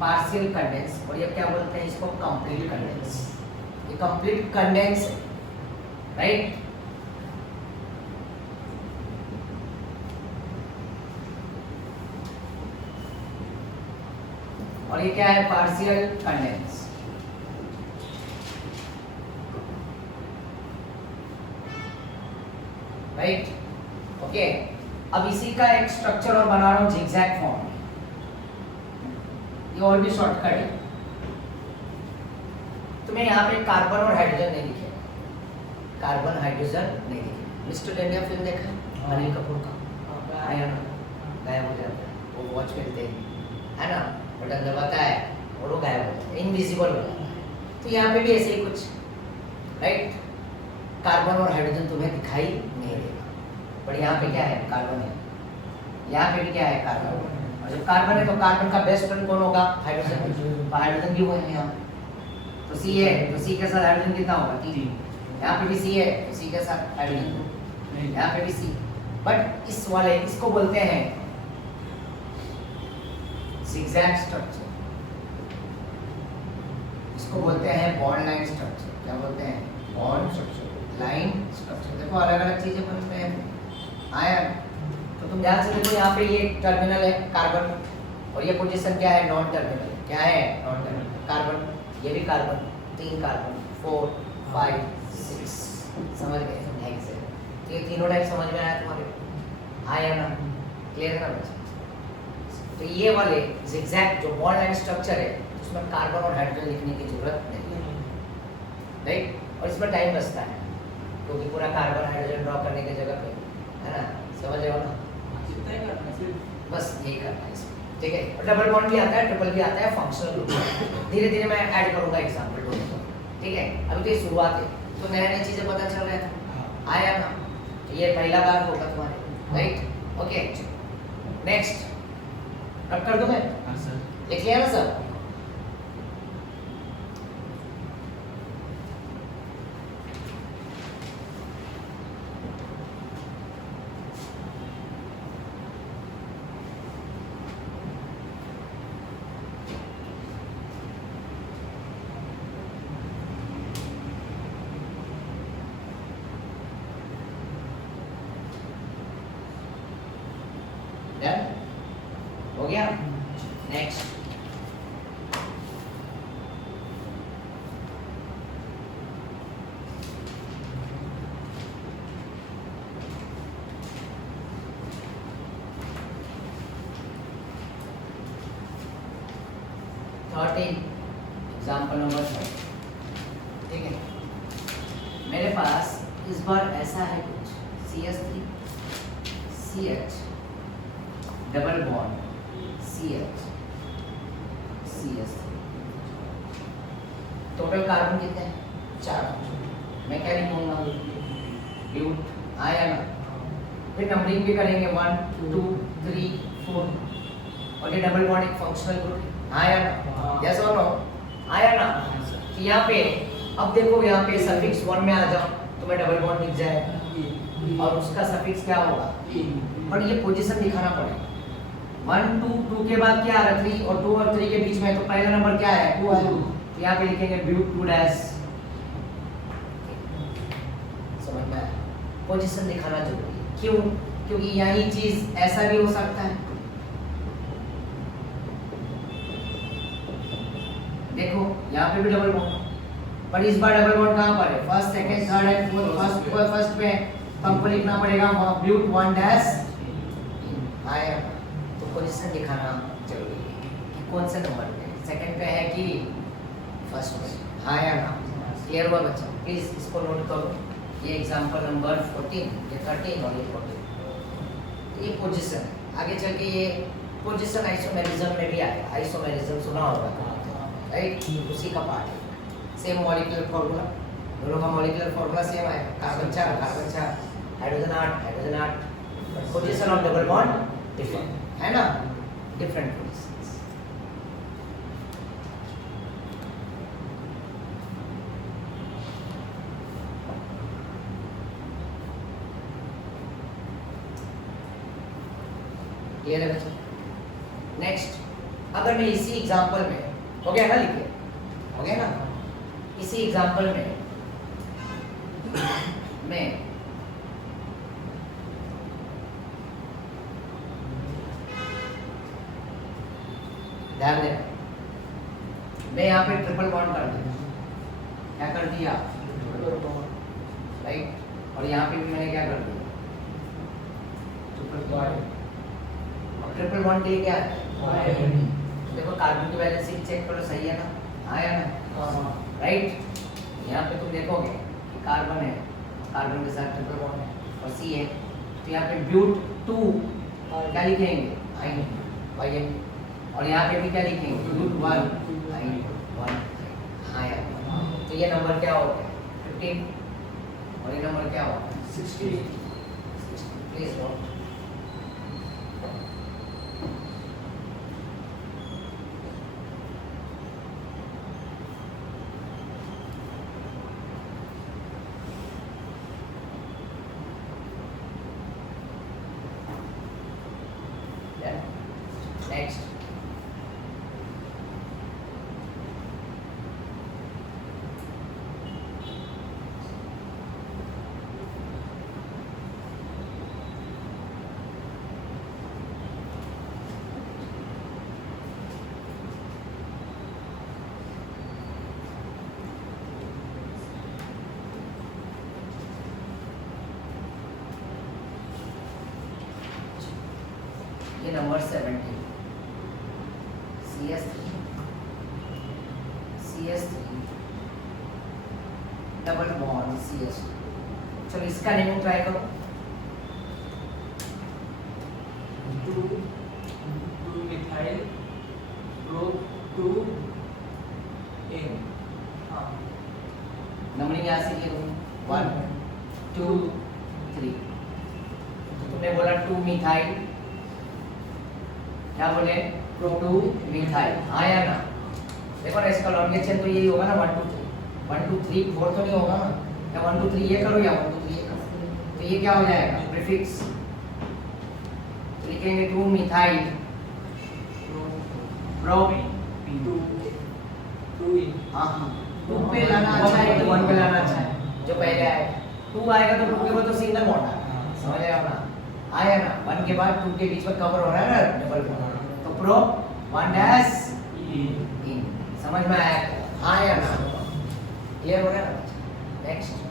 Partial condense. और ये क्या बोलते हैं? इसको कंप्लीट कंडेंस। ये कंप्लीट कंडेंस है, राइट? और ये क्या है? Partial condense. राइट? ओके, अब इसी का एक स्ट्रक्चर और बना रहा हूं जिगजैग फॉर्म। ये और भी शॉर्टकट है। तुम्हें यहाँ पे कार्बन और हाइड्रोजन नहीं दिखेगा, कार्बन हाइड्रोजन नहीं दिखेगा। मिस्टर इंडिया फिल्म देखा है अनिल कपूर का? आया ना, गायब हो जाता है, वो वॉच करते है ना, बटन दबाता है और वो गायब हो जाता है, इनविजिबल हो जाता है। तो यहाँ पे भी ऐसे ही कुछ, राइट? कार्बन और हाइड्रोजन तुम्हें दिखाई नहीं देगा, पर यहाँ पे क्या है? कार्बन है। यहाँ पे भी क्या है? कार्बन। और जब कार्बन है तो कार्बन का बेस्ट फ्रेंड कौन होगा? हाइड्रोजन। तो हाइड्रोजन भी वो है यहाँ, तो C है, तो C के साथ हाइड्रोजन कितना होगा? 3। यहाँ पे भी C है, तो C के साथ हाइड्रोजन, यहाँ पे भी C। बट इस वाले, इसको बोलते हैं zigzag स्ट्रक्चर, इसको बोलते हैं बॉन्ड लाइन स्ट्रक्चर। क्या बोलते हैं? Bond line structure. देखो अलग अलग चीजें बनते हैं आयन। तो तुम ध्यान से देखो, यहाँ पे ये टर्मिनल है कार्बन, और ये पोजीशन क्या है? Non terminal. क्या है? Non terminal. कार्बन, ये भी कार्बन, 3 कार्बन, 4 5 6, समझ गए? हेक्सेन। तो ये तीनों टाइप समझ में आया तुम्हारे? आया ना? क्लियर है ना बच्चे? तो ये वाले जिगजैग जो बॉन्ड लाइन स्ट्रक्चर है, उसमें कार्बन और हाइड्रोजन लिखने की जरूरत नहीं है, राइट? और इसमें टाइम बचता है, क्योंकि पूरा कार्बन हाइड्रोजन ड्रॉ करने की जगह पे, है ना? समझ रहे हो ना? बस यही करना है इसमें, ठीक है? और डबल बॉन्ड भी आता है, ट्रिपल भी आता है, फंक्शनल ग्रुप। धीरे धीरे मैं ऐड करूंगा एग्जांपल ढूंढूंगा, ठीक है? अभी तो ये शुरुआत है, तो नई नई चीजें पता चल रहा है, आया ना? तो ये पहला बार होगा तुम्हारे, राइट? ओके, नेक्स्ट कट कर दूं मैं? हाँ सर। लिख लिया ना सर? डन? हो गया? नेक्स्ट, एग्जाम्पल नंबर 3, ठीक है? मेरे पास इस बार ऐसा है कुछ CH3 CH double bond CH CH3, total carbon कितने हैं? 4। मैं क्या लिखूंगा? ब्यूट। आया ना? फिर नंबरिंग भी करेंगे 1 2 3 4, और ये डबल बॉन्ड एक फंक्शनल ग्रुप है। आया ना? यस और नो? आया ना? यहाँ पे अब देखो यहाँ पे सफिक्स 1 में आ जाओ तुम्हें डबल बॉन्ड दिख जाएगा और उसका सफिक्स क्या होगा पर ये पोजीशन दिखाना पड़ेगा 1 2 2 के बाद क्या आ रहा है 3 और 2 और 3 के बीच में तो पहला नंबर क्या है 2 है तो यहाँ पे लिखेंगे ब्यूट 2 डैश समझ में आया पोजीशन दिखाना जरूरी है क्यों क्योंकि यही चीज ऐसा भी हो सकता है देखो यहाँ पे भी डबल बॉन्ड पर इस बार डबल बॉन्ड कहाँ पर है first second third and fourth first पे तो हमको लिखना पड़ेगा ब्यूट 1 डैश आया तो पोजीशन दिखाना जरूरी है कि कौन से नंबर पे सेकंड पे है कि फर्स्ट पे आया ना क्लियर हुआ बच्चा प्लीज इसको नोट करो ये एग्जांपल नंबर 14 ये 13 और ये 14 ये पोजीशन है आगे चल के ये पोजीशन आइसोमेरिज्म में भी आएगा आइसोमेरिज्म सुना होगा राइट उसी का पार्ट है सेम मॉलिक्यूलर फार्मूला दोनों का मॉलिक्यूलर फार्मूला सेम है carbon 4 hydrogen 8 position of double bond different है ना डिफरेंट पोजीशंस क्लियर है बच्चों नेक्स्ट अगर मैं इसी एग्जांपल में हो गया ना लिखिए हो गया ना इसी एग्जांपल में मैं ध्यान देना मैं यहाँ पे ट्रिपल बॉन्ड कर दिया क्या कर दिया राइट और यहाँ पे भी मैंने क्या कर दिया ट्रिपल बॉन्ड के लिए क्या है देखो कार्बन की वैलेंसी चेक करो सही है ना आया ना राइट यहाँ पे तुम देखोगे कि कार्बन है कार्बन के साथ ट्रिपल बॉन्ड है और सी है तो यहाँ पे ब्यूट 2 क्या लिखेंगे आइन और यहाँ पे भी क्या लिखेंगे ब्यूट 1 आइन 1 आया तो ये नंबर क्या होगा 15 और ये नंबर क्या होगा 16 प्लीज नोट next ये number 17 CS3 double bond CS2 चलो इसका नेम ट्राई करो 2 मिथाइल प्रो 2 इन हाँ नंबरिंग यहाँ से लिखो 1 2 3 तुमने बोला 2 मिथाइल क्या बोले 2 मिथाइल आया ना देखो ना इसका लॉन्गेस्ट चेन तो यही होगा ना 1 2 3 1 2 3 4 तो नहीं होगा ना या 1 2 3 ये करो या 1 2 3 ये करो तो ये क्या हो जाएगा प्रीफिक्स लिखेंगे 2 मिथाइल प्रो 2 इन हाँ 2 पे लाना अच्छा है कि 1 पे लाना अच्छा है जो पहले आएगा 2 आएगा तो 2 के बाद तो सिंगल बॉन्ड आएगा समझ आया ना आया ना 1 के बाद 2 के बीच में कवर हो रहा है ना डबल बॉन्ड तो प्रो 1 डैश इन समझ में आया आया ना क्लियर हो गया ना नेक्स्ट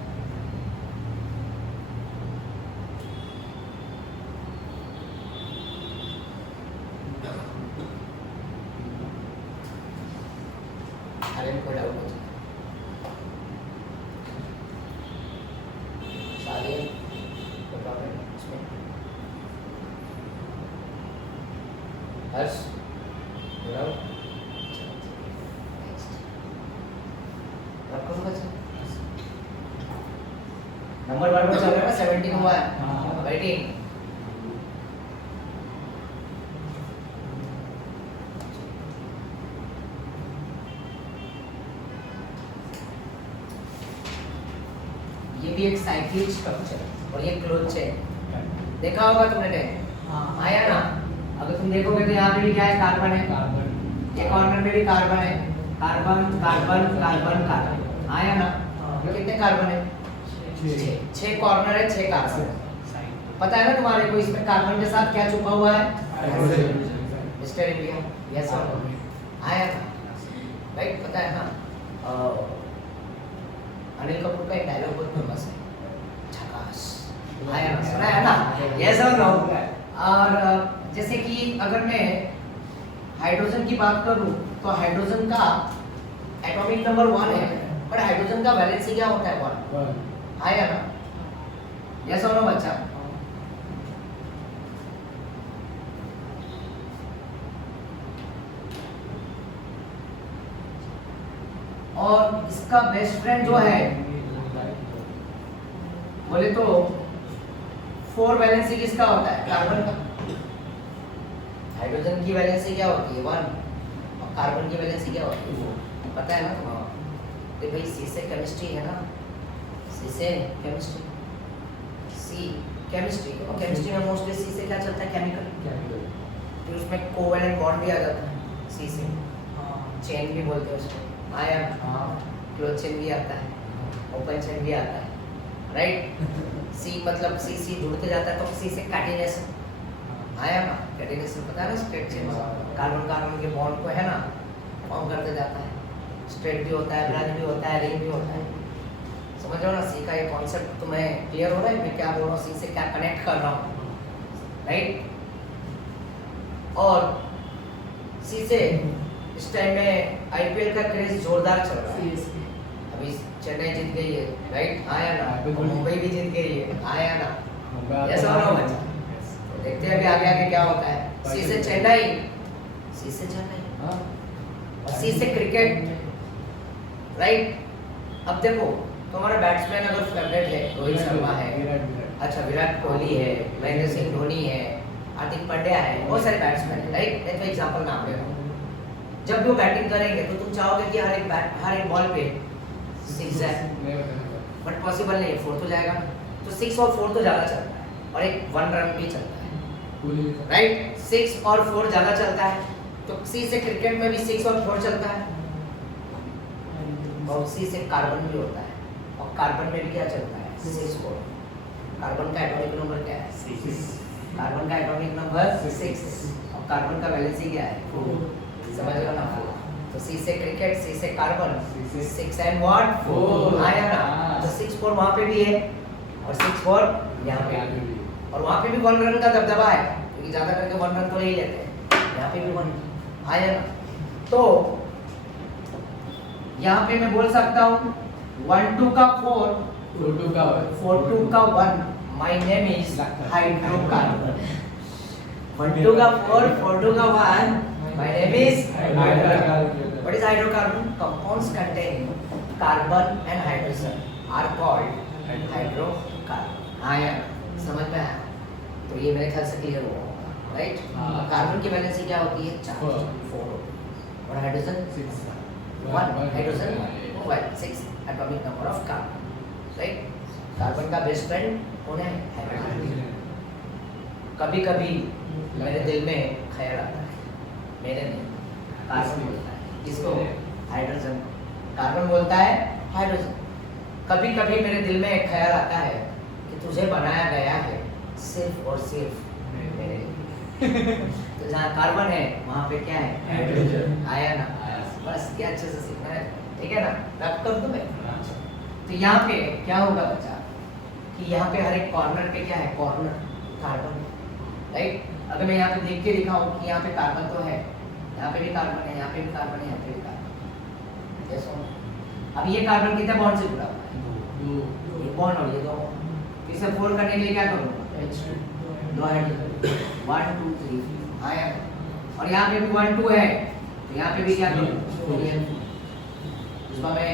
अरे कोई डाउट हो सारे कोई प्रॉब्लम इसमें हर्ष डाउट रखो बच्चा नंबर बराबर चल रहा है 17 हुआ है वेटिंग ये भी एक साइक्लिक स्ट्रक्चर है और ये क्लोज चेन देखा होगा तुमने। हाँ आया ना। अगर तुम देखोगे तो यहाँ पे भी क्या है, कार्बन है, कार्बन ये कॉर्नर में भी कार्बन है, कार्बन कार्बन कार्बन कार्बन। आया ना। कितने कार्बन है? 6 कॉर्नर है, 6 कार्बन। पता है ना तुम्हारे को इसमें कार्बन के साथ क्या छुपा हुआ है? Mister India. यस और नो? आया था राइट। पता है ना अनिल कपूर का एक डायलॉग बहुत फेमस है, झकास। आया ना, सुना है ना? यस और नो? और जैसे कि अगर मैं हाइड्रोजन की बात करूं तो हाइड्रोजन का एटॉमिक नंबर 1 है, पर हाइड्रोजन का वैलेंसी क्या होता है? 1। आया ना? यस और नो बच्चा? और इसका बेस्ट फ्रेंड जो है बोले तो 4 वैलेंसी किसका होता है? कार्बन का। हाइड्रोजन की वैलेंसी क्या होती है? 1। और कार्बन की वैलेंसी क्या होती है? 4। पता है ना तुम्हारा? तो भाई सी से केमिस्ट्री है ना, सी से केमिस्ट्री, सी केमिस्ट्री। और केमिस्ट्री में मोस्टली सी से क्या चलता है? केमिकल। तो उसमें कोवैलेंट बॉन्ड भी आ जाता है सी से, चेन भी बोलते हैं उसको। आया? क्लोज चेन भी आता है, ओपन चेन भी आता है, राइट। सी मतलब सी सी जुड़ते जाता है तो सी से कैटिनेशन। आया ना? कैटिनेशन पता है ना? स्ट्रेट चेन, कार्बन कार्बन के बॉन्ड को है ना फॉर्म करते जाता है। स्ट्रेट भी होता है, ब्रांच भी होता है, रिंग भी होता है। समझ रहे हो ना? सी का ये कॉन्सेप्ट तुम्हें क्लियर हो रहा है मैं क्या बोल रहा हूँ, सी से क्या कनेक्ट कर रहा हूँ, राइट। और सी से इस टाइम में आईपीएल का क्रेज जोरदार चल रहा है। अभी चेन्नई जीत गई है, राइट। आया ना? मुंबई भी जीत गई है। आया ना? यस और नो बच्चा? तो देखते हैं अभी आगे आगे क्या होता है। सी से चेन्नई, सी से चेन्नई, सी से क्रिकेट, राइट। अब देखो तुम्हारा बैट्समैन अगर फेवरेट है रोहित शर्मा है, अच्छा विराट कोहली है, महेंद्र सिंह धोनी है, हार्दिक पांड्या है, बहुत सारे बैट्समैन है, राइट। मैं तो एग्जांपल नाम ले रहा हूँ। जब वो बैटिंग करेंगे तो तुम चाहोगे कि हर एक बॉल पे 6 जाए, बट पॉसिबल नहीं है, 4 तो जाएगा। तो 6 और 4 तो ज़्यादा चलता है और एक 1 रन भी चलता है, राइट। 6 और 4 ज़्यादा चलता है, तो सी से क्रिकेट में भी 6 और 4 चलता है, और सी से कार्बन भी होता है, और कार्बन में भी क्या चलता है? 6 4। कार्बन का एटॉमिक नंबर क्या है? 6। कार्बन का एटॉमिक नंबर 6 और कार्बन का वैलेंसी क्या है? 4। समझ लो ना? 4। तो सी से क्रिकेट, सी से कार्बन, 6 एंड व्हाट? 4। आया ना? तो 6 4 वहाँ पे भी है और 6 4 यहाँ पे भी, और वहाँ पे भी 1 रन का दबदबा है क्योंकि ज़्यादा करके 1 रन तो नहीं लेते हैं, यहाँ पे भी 1। आया ना? तो यहाँ पे मैं बोल सकता हूँ 1 2 का 4 4 2 का 1, माय नेम इज हाइड्रोकार्बन। 1 2 का 4 4 2 का 1, my name is hydrocarbon. What is hydrocarbon? Compounds containing carbon and hydrogen are called hydrocarbon. आया? समझ में आया? तो ये मेरे ख्याल से क्लियर हो गया, राइट। कार्बन की वैलेंसी क्या होती है? 4 और hydrogen 1, hydrogen 6 atomic number of carbon, right. Carbon का बेस्ट फ्रेंड कौन है? हाइड्रोजन। कभी कभी मेरे दिल में ख्याल आता है, मेरे नहीं, कार्बन बोलता है इसको, हाइड्रोजन। कार्बन बोलता है हाइड्रोजन। कभी कभी मेरे दिल में एक ख्याल आता है कि तुझे बनाया गया है सिर्फ और सिर्फ मेरे लिए। तो जहाँ कार्बन है वहाँ पे क्या है? हाइड्रोजन। आया ना? बस क्या अच्छे से सीखना है, ठीक है ना? रब कर दूँ मैं? तो यहाँ पे क्या होगा बच्चा कि यहाँ पे हर एक कॉर्नर पे क्या है? Corner carbon, right. अगर मैं यहाँ पे देख के दिखाऊं कि यहाँ पे कार्बन तो है, यहाँ पे भी कार्बन है, यहाँ पे भी कार्बन है, यहाँ पे भी कार्बन है। अब ये कार्बन कितने बॉन्ड से जुड़ा हुआ है? 1 बॉन्ड और ये 2 बॉन्ड। इसे 4 करने के लिए क्या करूँगा? 2 हाइड्रोजन, 1 2 3। आया? और यहाँ पे भी 1 2 है, तो यहाँ पे भी क्या करूँगा? इसमें मैं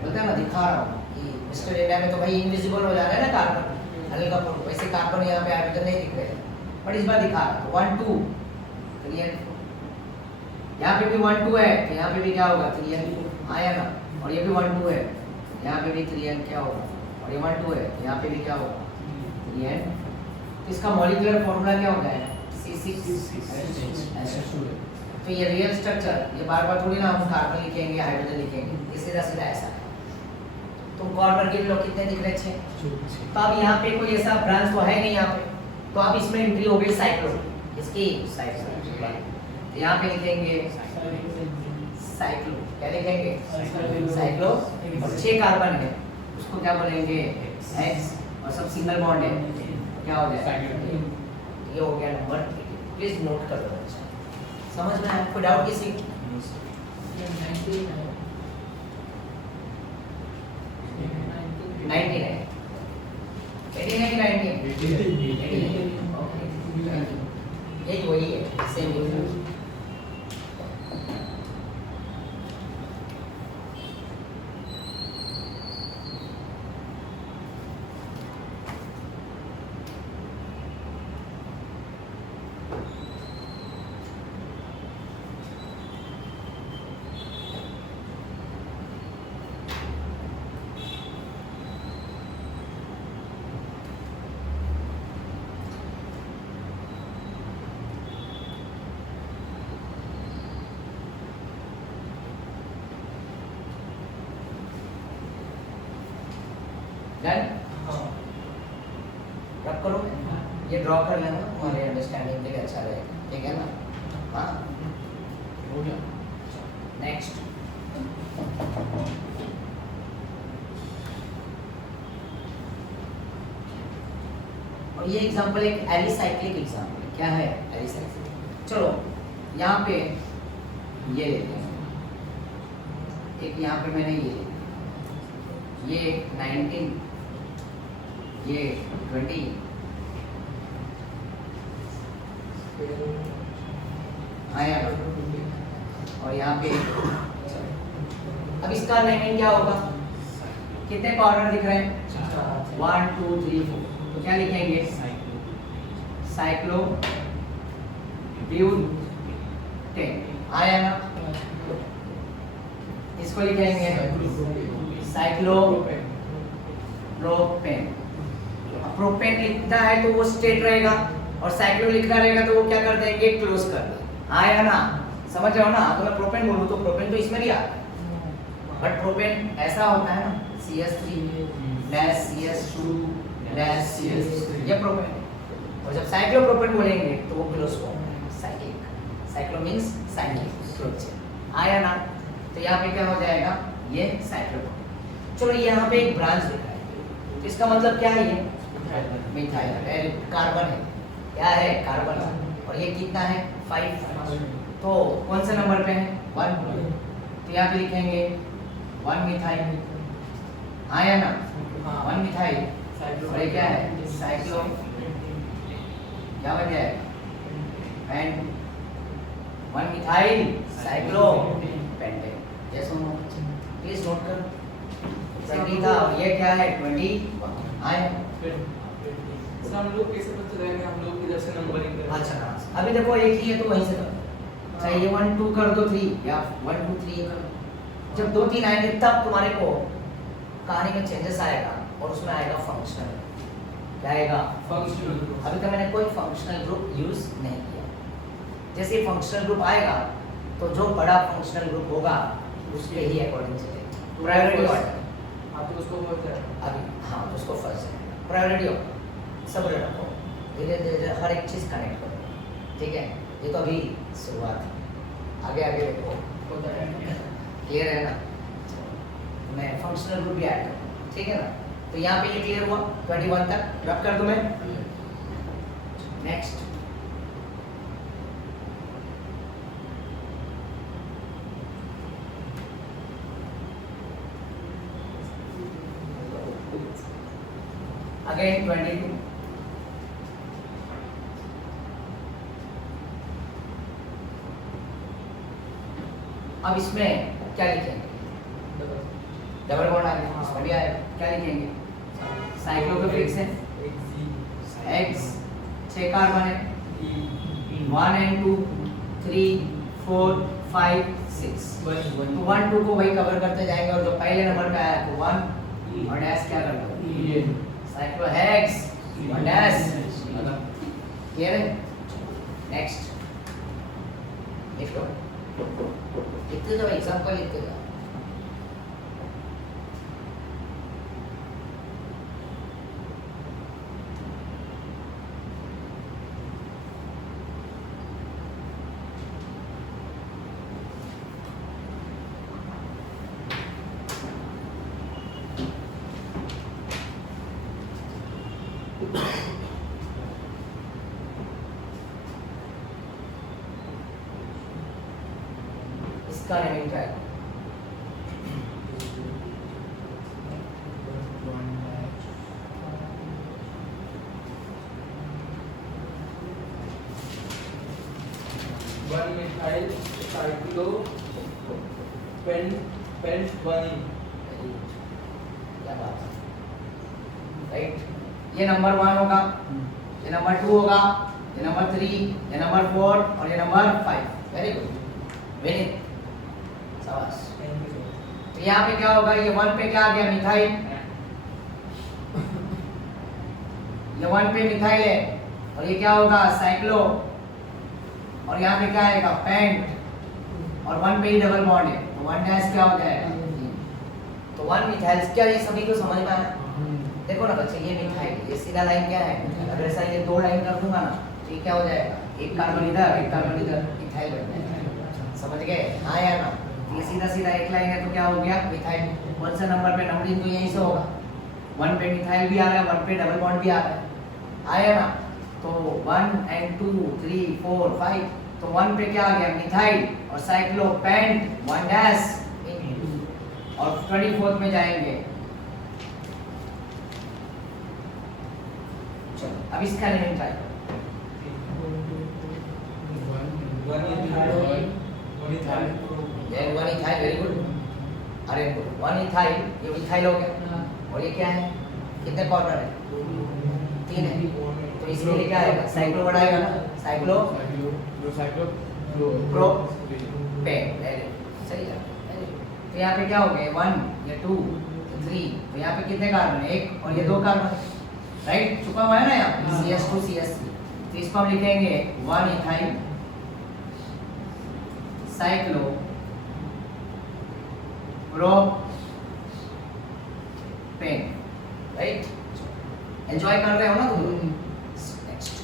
बोलता है मैं दिखा रहा हूँ कि मिस्टर इंडिया में तो भाई इनविजिबल हो जा रहा है ना कार्बन, हल्का कपूर, वैसे कार्बन यहाँ पे हाइड्रोजन नहीं दिख रहे हैं, बट इस बार दिखा रहा है 1 2 3 and 4। यहाँ पे भी 1 2 है, तो यहाँ पे भी क्या होगा? 3 and 4। आया ना? और ये भी 1 2 है, यहाँ पे भी 3 and क्या होगा? और ये 1 2 है, यहाँ पे भी क्या होगा 3n। इसका मॉलिक्यूलर फॉर्मूला क्या होता है C6H12। तो ये रियल स्ट्रक्चर, ये बार बार थोड़ी ना हम कार्बन लिखेंगे हाइड्रोजन लिखेंगे, ये सीधा सीधा ऐसा है। तो कॉर्नर के लोग कितने दिख रहे 6। तो अब यहाँ पे कोई ऐसा ब्रांच तो है नहीं यहाँ पे, तो अब इसमें एंट्री हो गई साइक्लो, इसकी साइक्लो। तो यहाँ पे लिखेंगे साइक्लो, क्या लिखेंगे साइक्लो। और 6 कार्बन है, उसको क्या बोलेंगे X, और सब सिंगल बॉन्ड है, क्या हो जाएगा ये हो गया नंबर 3। प्लीज नोट कर लो अच्छा, समझ में आया? कोई डाउट किसी? 19 है, 18 है कि 19? यही वही है, सेम डिफरेंस। डन? रब करो, ये ड्रॉ कर लेना, तुम्हारे अंडरस्टैंडिंग के लिए अच्छा रहेगा, ठीक है ना? हाँ हो गया। नेक्स्ट। और ये एग्जांपल एक एलिसाइक्लिक एग्जांपल है। क्या है एलिसाइक्लिक? चलो यहाँ पे ये लेते हैं, एक यहाँ पे मैंने ये 19, ये 20, आया, और यहाँ पे अब इसका नेमिंग क्या होगा? कितने कॉर्नर दिख रहे हैं? 1 2 3 4। तो क्या लिखेंगे? साइक्लो ब्यूटेन, आया ना? इसको लिखेंगे साइक्लो प्रोपेन। प्रोपेन लिखना है तो वो स्ट्रेट रहेगा, और साइक्लो लिखना रहेगा तो वो क्या कर देंगे? क्लोज कर देंगे। आया ना? समझ रहे हो ना? तो मैं प्रोपेन बोलूँ तो प्रोपेन तो इसमें नहीं आता, बट प्रोपेन ऐसा होता है ना, CH3-CH2 ये प्रोपेन। और जब साइक्लोप्रोपेन बोलेंगे तो वो क्लोज फॉर्म है, cyclic. Cyclo means cyclic close. आया ना? तो यहाँ पे क्या हो जाएगा? ये साइक्लोप्रोपेन। चलो यहाँ पे एक ब्रांच दिखा है, तो इसका मतलब क्या है? ये मिथाइल कार्बन है। क्या है? कार्बन। और ये कितना है? 5। तो कौन से नंबर पे है? 1। तो यहाँ पे लिखेंगे 1 मिथाइल। आया ना? 1 मिथाइल। और ये क्या है? साइक्लो, क्या बन जाएगा? And 1 methyl cyclo pentane. जैसे प्लीज नोट कर सही था। और ये क्या है? 21। आया? हम लोग कैसे पता चलेगा? हम लोग किधर से नंबरिंग करें? अच्छा, अभी देखो एक ही है तो वहीं से करो। चाहिए 1 2 कर दो 3, या 1 2 3 कर दो। जब 2 3 आएंगे तब तुम्हारे को कहानी में चेंजेस आएगा, और उसमें आएगा फंक्शनल। क्या आएगा? फंक्शनल। अभी तक मैंने कोई फंक्शनल ग्रुप यूज नहीं किया। जैसे फंक्शनल ग्रुप आएगा तो जो बड़ा फंक्शनल ग्रुप होगा उसके ही अकॉर्डिंग चलेगा। Priority order. आप तो उसको बोलते हैं अभी हाँ, तो उसको फर्स्ट प्रायोरिटी ऑर्डर सब रखो, धीरे धीरे हर एक चीज़ कनेक्ट करो, ठीक है? ये तो अभी शुरुआत है, आगे आगे देखो क्लियर है ना? मैं फंक्शनल ग्रुप भी ऐड करूँ, ठीक है ना? तो यहाँ पे ये क्लियर हुआ 21 तक। रब कर दूँ मैं? नेक्स्ट। अगेन 22। अब इसमें क्या लिखेंगे? डबल बॉन्ड आ गया, इसमें भी आएगा। क्या लिखेंगे? साइक्लोप्रोपेन से X 6 कार्बन है, 1 and 2 3 4 5 6। तो 1 2 को वही कवर करते जाएंगे, और जो पहले नंबर पे आया तो 1 और डैश क्या कर दो EN साइक्लोहेक्स और डैश क्लियर है। नेक्स्ट लिखो, लिखते जाओ, एग्जांपल लिखते जाओ। इसका नेमिंग क्या है? वन मिथाइल साइक्लोपेंटबेनिन। क्या बात है, राइट। ये नंबर 1 होगा, ये नंबर 2 होगा, ये नंबर 3, ये नंबर 4 और ये नंबर 5। वेरी गुड, वेरी शाबाश। तो यहाँ पे क्या होगा, ये 1 पे क्या आ गया, मिथाइल। ये 1 पे मिथाइल है और ये क्या होगा, साइक्लो। और यहाँ पे क्या आएगा, पेंट। और 1 पे ही डबल बॉन्ड है तो 1 डैश क्या हो जाएगा, तो 1 मिथाइल। क्या ये सभी को समझ में आया? देखो ना बच्चे, ये मिथाइल, ये सीधा लाइन क्या है, अगर ऐसा ये 2 लाइन कर दूंगा ना तो ये क्या हो जाएगा, एक कार्बन इधर एक कार्बन इधर, मिथाइल बन जाएगा। समझ गए? हाँ या ना? ये सीधा सीधा एक लाइन है तो क्या हो गया, मिथाइल। कौन सा नंबर पे, नंबरिंग तो यहीं से होगा। 1 पे मिथाइल भी आ रहा है, 1 पे डबल बॉन्ड भी आ रहा है, आया ना? तो 1 and 2 3 4 5, तो 1 पे क्या आ गया, मिथाइल और साइक्लोपेंट 1 डैश, और 24th में जाएंगे। चलो अब इसका नेमिंग ट्राई करो। वन ये 1 इथाइल, वेरी गुड, अरे गुड। 1 इथाइल, ये इथाइल हो गया। और ये क्या है, कितने कॉर्नर है, 3 है, तो इसके लिए क्या आएगा, साइक्लो वर्ड आएगा ना, साइक्लो प्रोपेन। सही है। तो यहाँ पे क्या हो गया, 1, ये 2, 3, तो यहाँ पे कितने कार्बन है, 1 और ये 2 कार्बन, राइट। छुपा हुआ है ना यहाँ पे CH2 CH3, तो इसको हम लिखेंगे 1 ethyl cyclo propane, right. Enjoy कर रहे हो ना तुम? नेक्स्ट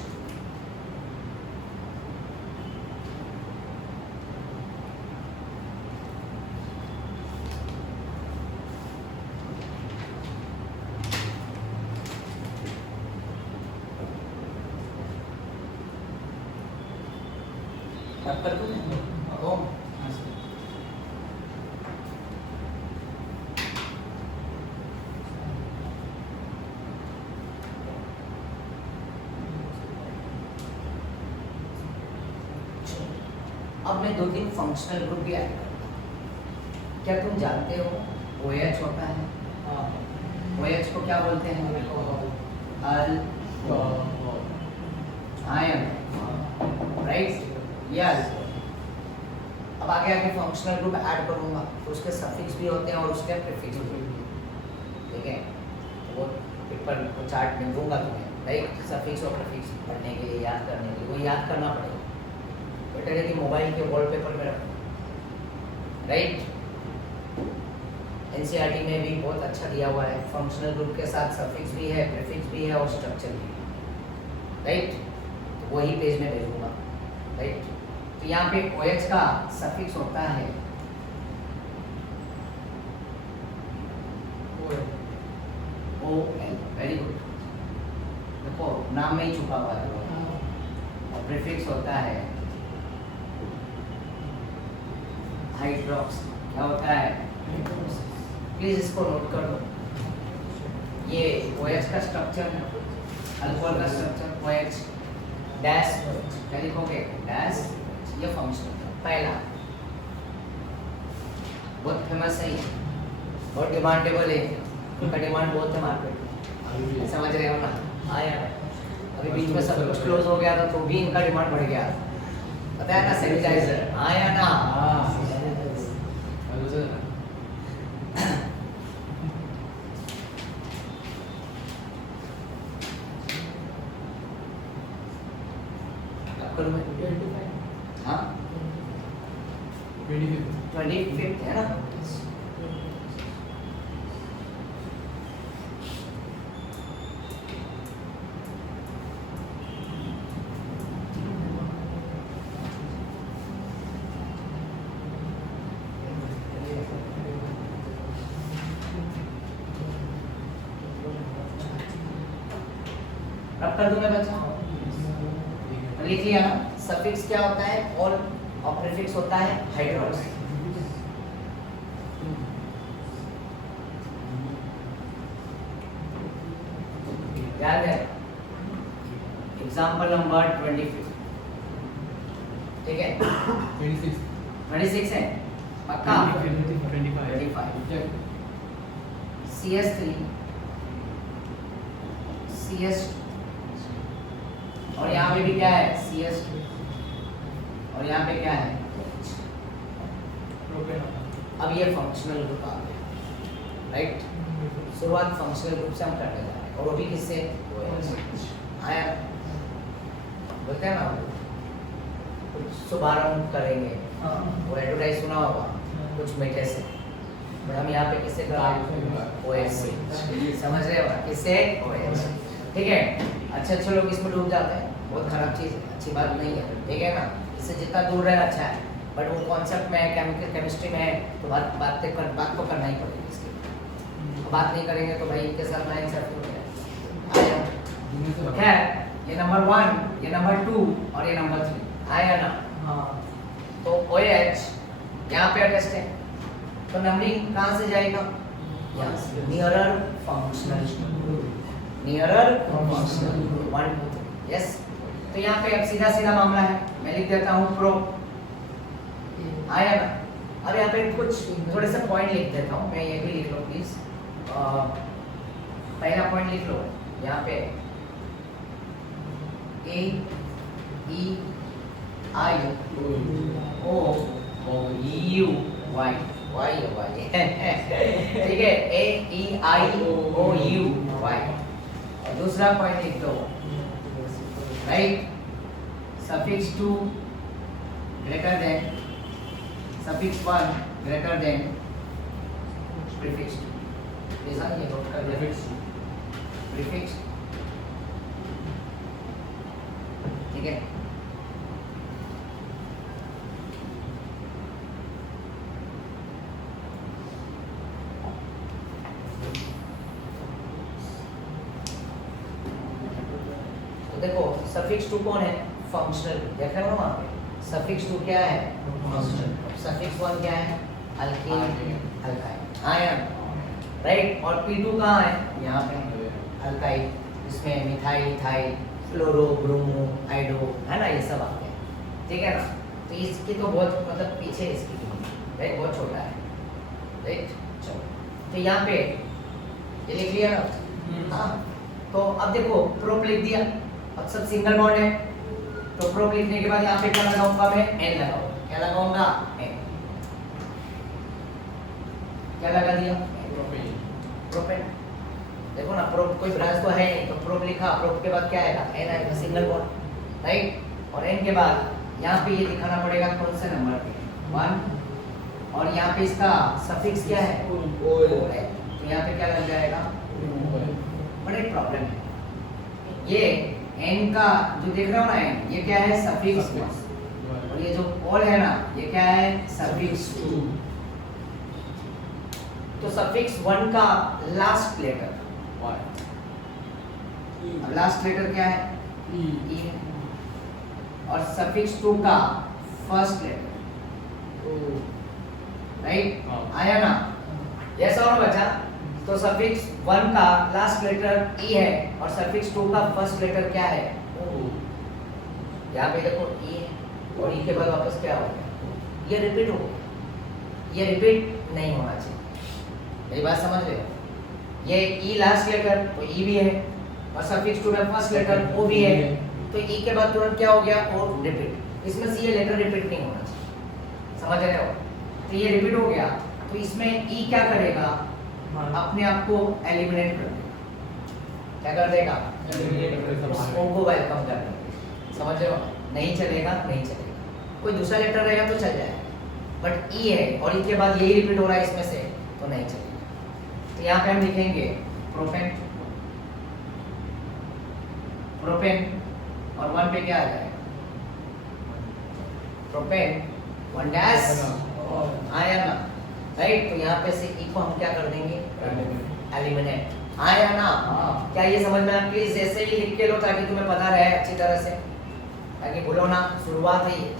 अब कर दूं ओम। अब मैं 2-3 फंक्शनल ग्रुप भी ऐड करूंगा। क्या तुम जानते हो OH होता है, OH को क्या बोलते हैं, आयन, राइट। यस, अब आगे आगे फंक्शनल ग्रुप ऐड करूंगा तो उसके सफिक्स भी होते हैं और उसके प्रीफिक्स भी होते हैं, ठीक है। तो वो पेपर को चार्ट में दूंगा तुम्हें, राइट। सफिक्स और प्रीफिक्स पढ़ने के लिए, याद करने के लिए, वो याद करना पड़ेगा। बेटर है कि मोबाइल के वॉलपेपर में रखो, राइट। NCERT में भी बहुत अच्छा दिया हुआ है, फंक्शनल ग्रुप के साथ सफिक्स भी है, प्रीफिक्स भी है और स्ट्रक्चर भी है, राइट। तो वही पेज में भेजूंगा, राइट। तो यहाँ पे OH का सफिक्स होता है OL, वेरी गुड। देखो नाम में ही छुपा हुआ है, और प्रीफिक्स होता है हाइड्रोक्स। क्या होता है, प्लीज इसको नोट कर दो। ये OH का स्ट्रक्चर है, अल्कोहल का स्ट्रक्चर OH डैश, क्या लिखोगे, डैश। ये फंक्शन पहला बहुत फेमस है, बहुत डिमांडेबल है, इनका डिमांड बहुत है मार्केट में, समझ रहे हो ना? आया अभी बीच में सब कुछ क्लोज हो गया था तो भी इनका डिमांड बढ़ गया, पता है ना, सैनिटाइजर आया ना। मार्क करूँ मैं? 25 हाँ 25 है ना? अब कर दूं मैं बच्चा? लिख लिया ना? सफिक्स क्या होता है? और प्रीफिक्स होता है हाइड्रोक्स। याद है? एग्जाम्पल नंबर 25, ठीक है? 26 है पक्का? 25 CS3 CS और यहाँ पे भी क्या है? CS2 और यहाँ पे क्या है? अब ये फंक्शनल ग्रुप आ गया, राइट? शुरुआत फंक्शनल ग्रुप से हम करने जा रहे हैं और वो भी किससे? आया बोलते हैं ना, कुछ शुभारंभ करेंगे, वो एडवर्टाइज सुना होगा कुछ मीठे से, बट हम यहाँ पे किससे कर रहे हैं? OS से। समझ रहे हो? किससे? OS। ठीक है? अच्छे लोग इसमें डूब जाते हैं, बहुत खराब चीज़ है, अच्छी बात नहीं है, ठीक है ना? इससे जितना दूर रहे अच्छा है, बट वो कॉन्सेप्ट में है, केमिस्ट्री में है, तो बात तो करना ही पड़ेगी इसकी। बात नहीं करेंगे तो भाई इनके साथ ना इंसर्ट हो जाए। खैर, ये नंबर 1, ये नंबर 2 और ये नंबर 3 आएगा ना? हाँ तो OH यहाँ पे अटेस्ट है, तो नंबरिंग कहाँ से जाएगा? यहाँ से, nearer functional, nearer functional 1 2 3। Yes, तो यहाँ पे अब सीधा मामला है, मैं लिख देता हूँ प्रो, आया ना? अब यहाँ पे कुछ थोड़े से पॉइंट लिख देता हूँ मैं, ये भी लिख लो प्लीज। पहला पॉइंट लिख लो यहाँ पे A E I O U Y Y ठीक है? A E I O U Y। और दूसरा पॉइंट लिख दो, right? Suffix 2 greater than suffix 1 greater than prefix 2। जैसा ये नोट कर दे, प्रीफिक्स, ठीक है? तो देखो सफिक्स 2 कौन है? फंक्शनल, देख रहे हो ना वहाँ पे? सफिक्स 2 क्या है? फंक्शनल। सफिक्स 1 क्या है? Alkyne, alkyl. आया, राइट? और P2 कहाँ है? यहाँ पे अल्काइल, इसमें मिथाइल, इथाइल, फ्लोरो, ब्रोमो, आइडो, है ना? ये सब आते हैं, ठीक है ना? तो इसकी तो बहुत मतलब पीछे इसकी, राइट? बहुत छोटा है, राइट? चलो, तो यहाँ पे ये लिख लिया ना? हाँ, तो अब देखो प्रोप लिख दिया, अब सब सिंगल बॉन्ड है, तो प्रोप लिखने के बाद यहाँ पे क्या लगाऊंगा मैं? N लगाऊंगा। क्या लगाऊंगा? N। क्या लगा दिया? प्रोपेन। देखो ना, प्रोप कोई ब्रांच तो है नहीं, तो प्रोप लिखा, प्रोप के बाद क्या आएगा? N आएगा, सिंगल बॉन्ड, राइट? और N के बाद यहाँ पे ये दिखाना पड़ेगा कौन से नंबर पे? 1। और यहाँ पे इसका सफिक्स क्या है? O है, तो यहाँ पे क्या लग जाएगा? बट एक प्रॉब्लम है, ये N का जो देख रहे हो ना, N ये क्या है? सफिक्स 1, और ये जो ऑल है ना, ये क्या है? सफिक्स 2। तो सफिक्स 1 का लास्ट लेटर, अब लास्ट लेटर क्या है? E है, और सफिक्स 2 का फर्स्ट लेटर, राइट? आया ना? यस और नो बच्चा? तो सफिक्स 1 का लास्ट लेटर E है और सफिक्स 2 का फर्स्ट लेटर क्या है? O। यहाँ पे देखो E है और E के बाद वापस क्या हो गया? ये रिपीट हो गया, ये रिपीट नहीं होना चाहिए, मेरी बात समझ रहे हो? ये E लास्ट लेटर तो E भी है, और सफिक्स 2 में फर्स्ट लेटर O भी है, तो E के बाद तुरंत क्या हो गया? O repeat. इसमें से ये लेटर रिपीट नहीं होना चाहिए, समझ रहे हो? तो ये रिपीट हो गया, तो इसमें E क्या करेगा? अपने आप को एलिमिनेट कर देगा। क्या कर देगा? O को वेलकम कर देगा, समझ रहे हो? नहीं चलेगा, नहीं चलेगा। कोई दूसरा लेटर रहेगा तो चल जाएगा, बट ई है और ई के बाद यही रिपीट हो रहा है इसमें से, तो नहीं चलेगा। तो यहाँ पे हम लिखेंगे प्रोपेन, प्रोपेन और 1 पे क्या आ जाएगा? प्रोपेन 1 डैश आया ना, राइट। तो यहाँ पे से ई को हम क्या कर देंगे? एलिमिनेट। आया ना? क्या ये समझ में आया? प्लीज ऐसे ही लिख के लो ताकि तुम्हें पता रहे अच्छी तरह से, ताकि भूलो ना, शुरुआत है ये।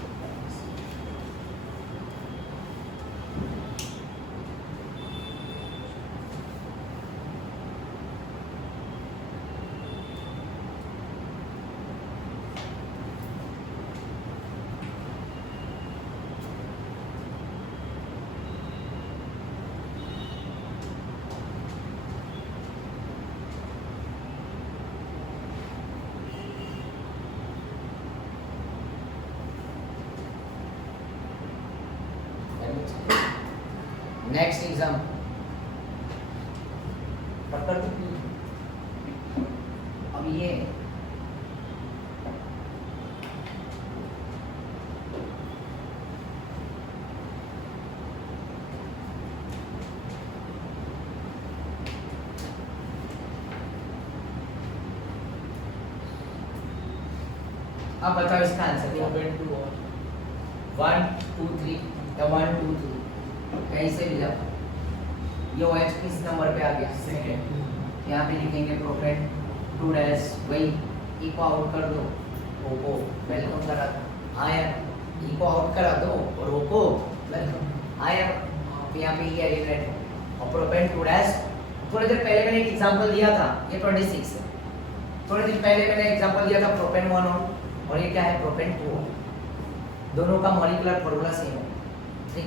नेक्स्ट एग्जाम पकड़ दो। अब ये अब बताओ इसका आंसर क्या? 1 2 3 या 1 2 3 कहीं से भी जाओ। ये OH किस नंबर पे आ गया? सेकंड। यहाँ पे लिखेंगे प्रोपेन 2 डैश, वही ई को आउट कर दो, ओ को वेलकम करा दो, आया। ई को आउट करा दो और ओ को वेलकम, आया। तो यहाँ पे ये एलिमिनेट और प्रोपेन 2 डैश। थोड़ी देर पहले मैंने एक एग्जांपल दिया था, ये 26 है। थोड़ी देर पहले मैंने एग्जांपल दिया था प्रोपेन 1 और ये क्या है? प्रोपेन 2। दोनों का मॉलिक्यूलर फॉर्मूला सेम है, 3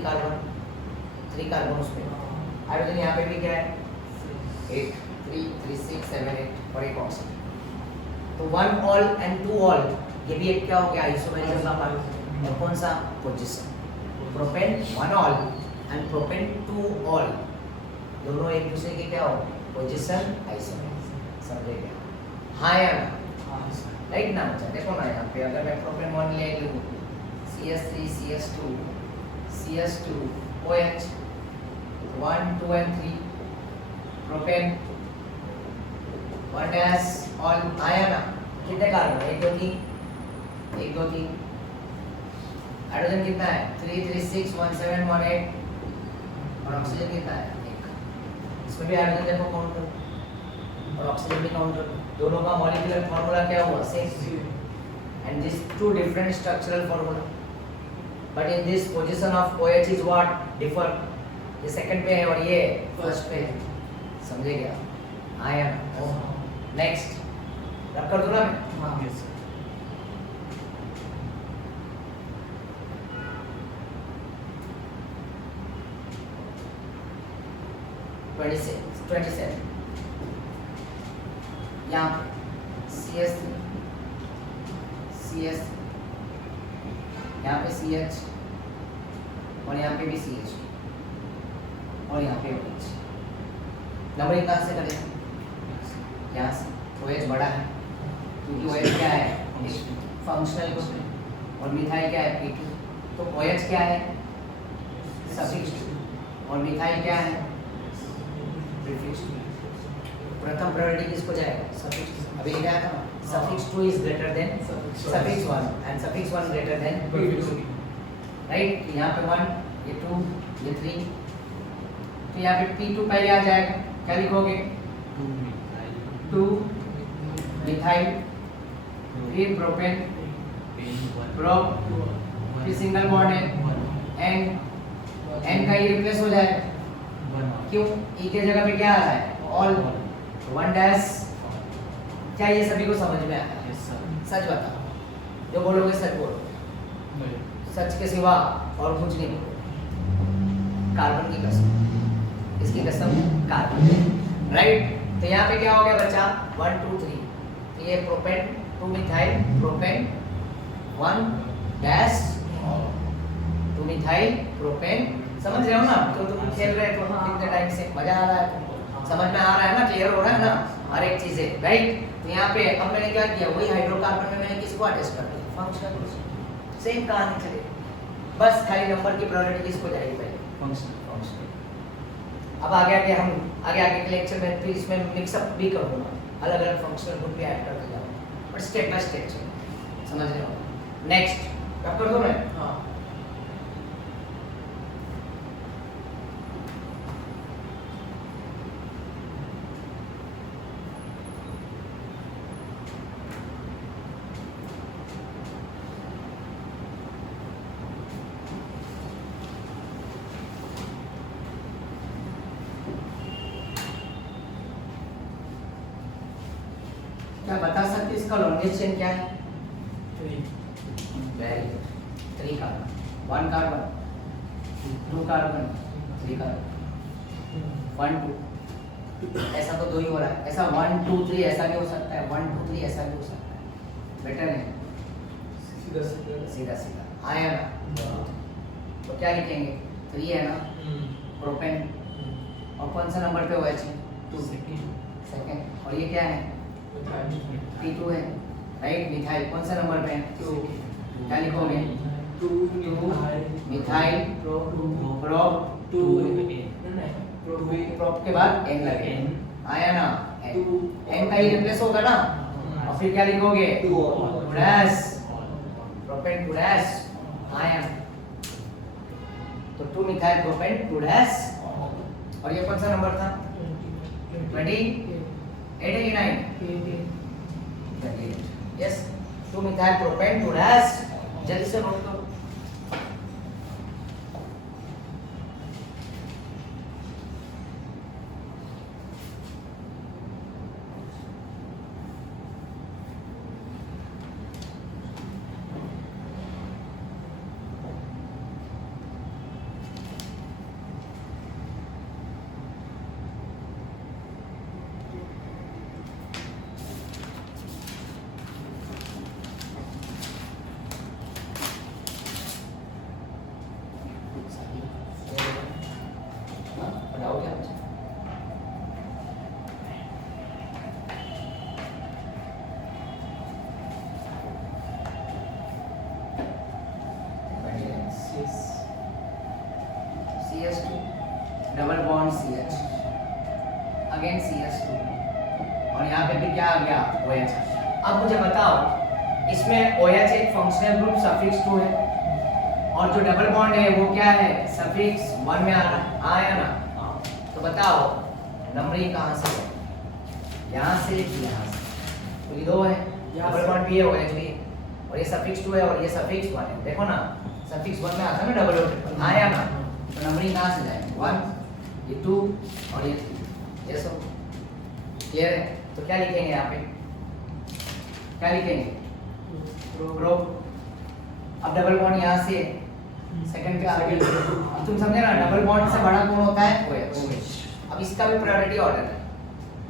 कार्बन उसमें। हाइड्रोजन यहाँ पे भी क्या है? 8 3 3 6 7 8 और एक ऑक्सीजन। तो 1 ऑल एंड 2 ऑल, ये भी एक क्या हो गया? आइसोमेरिज्म का पार्ट। और कौन सा? Position. Propane 1 all and propane 2 all, दोनों एक दूसरे के क्या हो? Position isomerism. समझे क्या? हाँ या ना? राइट ना? अच्छा देखो ना, यहाँ पे अगर मैं प्रोपेन 1 ले लूँ, CS3 CS2 CS2 OH 1 2 and 3 propane 1 dash all, आया ना? कितने कार्बन? 1 2 3 1 2 3। हाइड्रोजन कितना है? 3 3 6 1 7 1 8 और ऑक्सीजन कितना है? 1। इसमें भी हाइड्रोजन देखो काउंट करो और ऑक्सीजन भी काउंट करो। दोनों का मॉलिक्यूलर फार्मूला क्या हुआ? Same. And this two different structural formula, but in this position of OH is what? Differ. ये सेकंड पे है और ये फर्स्ट पे है। समझे क्या? आया ना? नेक्स्ट रख कर दो ना मैं। हाँ यस 27 यहाँ पे CS3 यहाँ पे CH और यहाँ पे भी CH और यहाँ पे OH। नंबरिंग कहाँ से करें? यहाँ से। OH बड़ा है क्योंकि OH क्या है? फंक्शनल ग्रुप और मिथाइल क्या है? P2। तो OH क्या है? सफिक्स और मिथाइल क्या है? प्रीफिक्स। प्रथम प्रायोरिटी किसको जाएगा? सफिक्स। अभी लिखा था suffix 2 is greater than suffix 1 and suffix 1 greater than prefix. Right? यहाँ पे 1 ये 2 ये 3, तो यहाँ पे P2 पहले आ जाएगा। क्या लिखोगे? 2 मिथाइल 3 प्रोपेन प्रोप फिर सिंगल बॉन्ड है एन का ये रिप्लेस हो जाएगा। क्यों? ई के जगह पे क्या आ रहा है? All 1 dash. क्या ये सभी को समझ में आया? सच बताओ, जो बोलोगे सच बोलो, सच के सिवा और कुछ नहीं बोलो। कार्बन की कसम, इसकी कसम कार्बन। राइट? तो यहाँ पे क्या हो गया बच्चा? 1 2 3, ये propane 2 methyl propane 1 dash 2 methyl propane. समझ रहे हो ना? तो तुम खेल रहे हो कितने टाइम से, मजा आ रहा है, समझ में आ रहा है ना? क्लियर हो रहा है ना हर एक चीजें? राइट? तो यहाँ पे अब मैंने क्या किया? वही हाइड्रोकार्बन में मैंने किसको अटैच कर दिया? फंक्शनल सेम कहानी चले, बस खाली नंबर की प्रायोरिटी किसको जाएगी पहले, फंक्शनल। अब आगे हम आगे के लेक्चर में फिर इसमें मिक्सअप भी करूँगा, अलग अलग फंक्शनल ग्रुप भी ऐड करते जाऊँगा, बट स्टेप बाय स्टेप चलो, समझ रहे हो। नेक्स्ट कब कर दूँ मैं? हाँ। क्या बता सकते इसका लॉन्गेस्ट चेन क्या है? 3 very 3 carbon, 1 carbon, 2 carbon, 3 carbon, 1 2, ऐसा तो 2 ही हो रहा है, ऐसा 1 2 3 ऐसा भी हो सकता है, 1 2 3 ऐसा भी हो सकता है, बेटर है सीधा सीधा आया ना। तो क्या लिखेंगे? 3 है ना, प्रोपेन, और कौन सा नंबर पे हुआ है? 2 सेकंड, और ये क्या है? P2 है, राइट। मिथाइल कौन सा नंबर पे है? 2, क्या लिखोगे? 2 मिथाइल प्रोप 2, प्रोप के बाद N लगे, आया ना, N का ही रिप्लेस होगा ना, और फिर क्या लिखोगे? 2 डैश, प्रोपेन 2 डैश, आया, तो 2 मिथाइल प्रोपेन 2 डैश, और ये कौन सा नंबर था? 28 है कि 9? यस, 2 मिथाइल प्रोपेन 2 डैश, जल्दी से नोट करो। डाउट है मुझे? CH2 double bond CH, again CH2, और यहाँ पे भी क्या आ गया? OH। अब मुझे बताओ, इसमें OH एक फंक्शनल ग्रुप सफिक्स 2 है, और जो डबल बॉन्ड है वो क्या है? सफिक्स 1 में आ रहा है, आया ना। तो बताओ नंबरिंग कहाँ से है? यहाँ से कि यहाँ से? तो ये 2 है, डबल बॉन्ड भी है, OH भी है, और ये सफिक्स 2 है और ये सफिक्स 1 है। देखो ना, सफिक्स 1 में आता है ना डबल बॉन्ड, आया ना, तो नंबरिंग कहाँ से जाएगी? 1, ये 2 और ये 3, ये सब क्लियर है। तो क्या लिखेंगे यहाँ पे? क्या लिखेंगे? प्रो। अब डबल बॉन्ड यहाँ से सेकंड पे आ गया, अब तुम समझे ना, डबल बॉन्ड से बड़ा कौन होता है? OH। अब इसका भी प्रायोरिटी ऑर्डर है,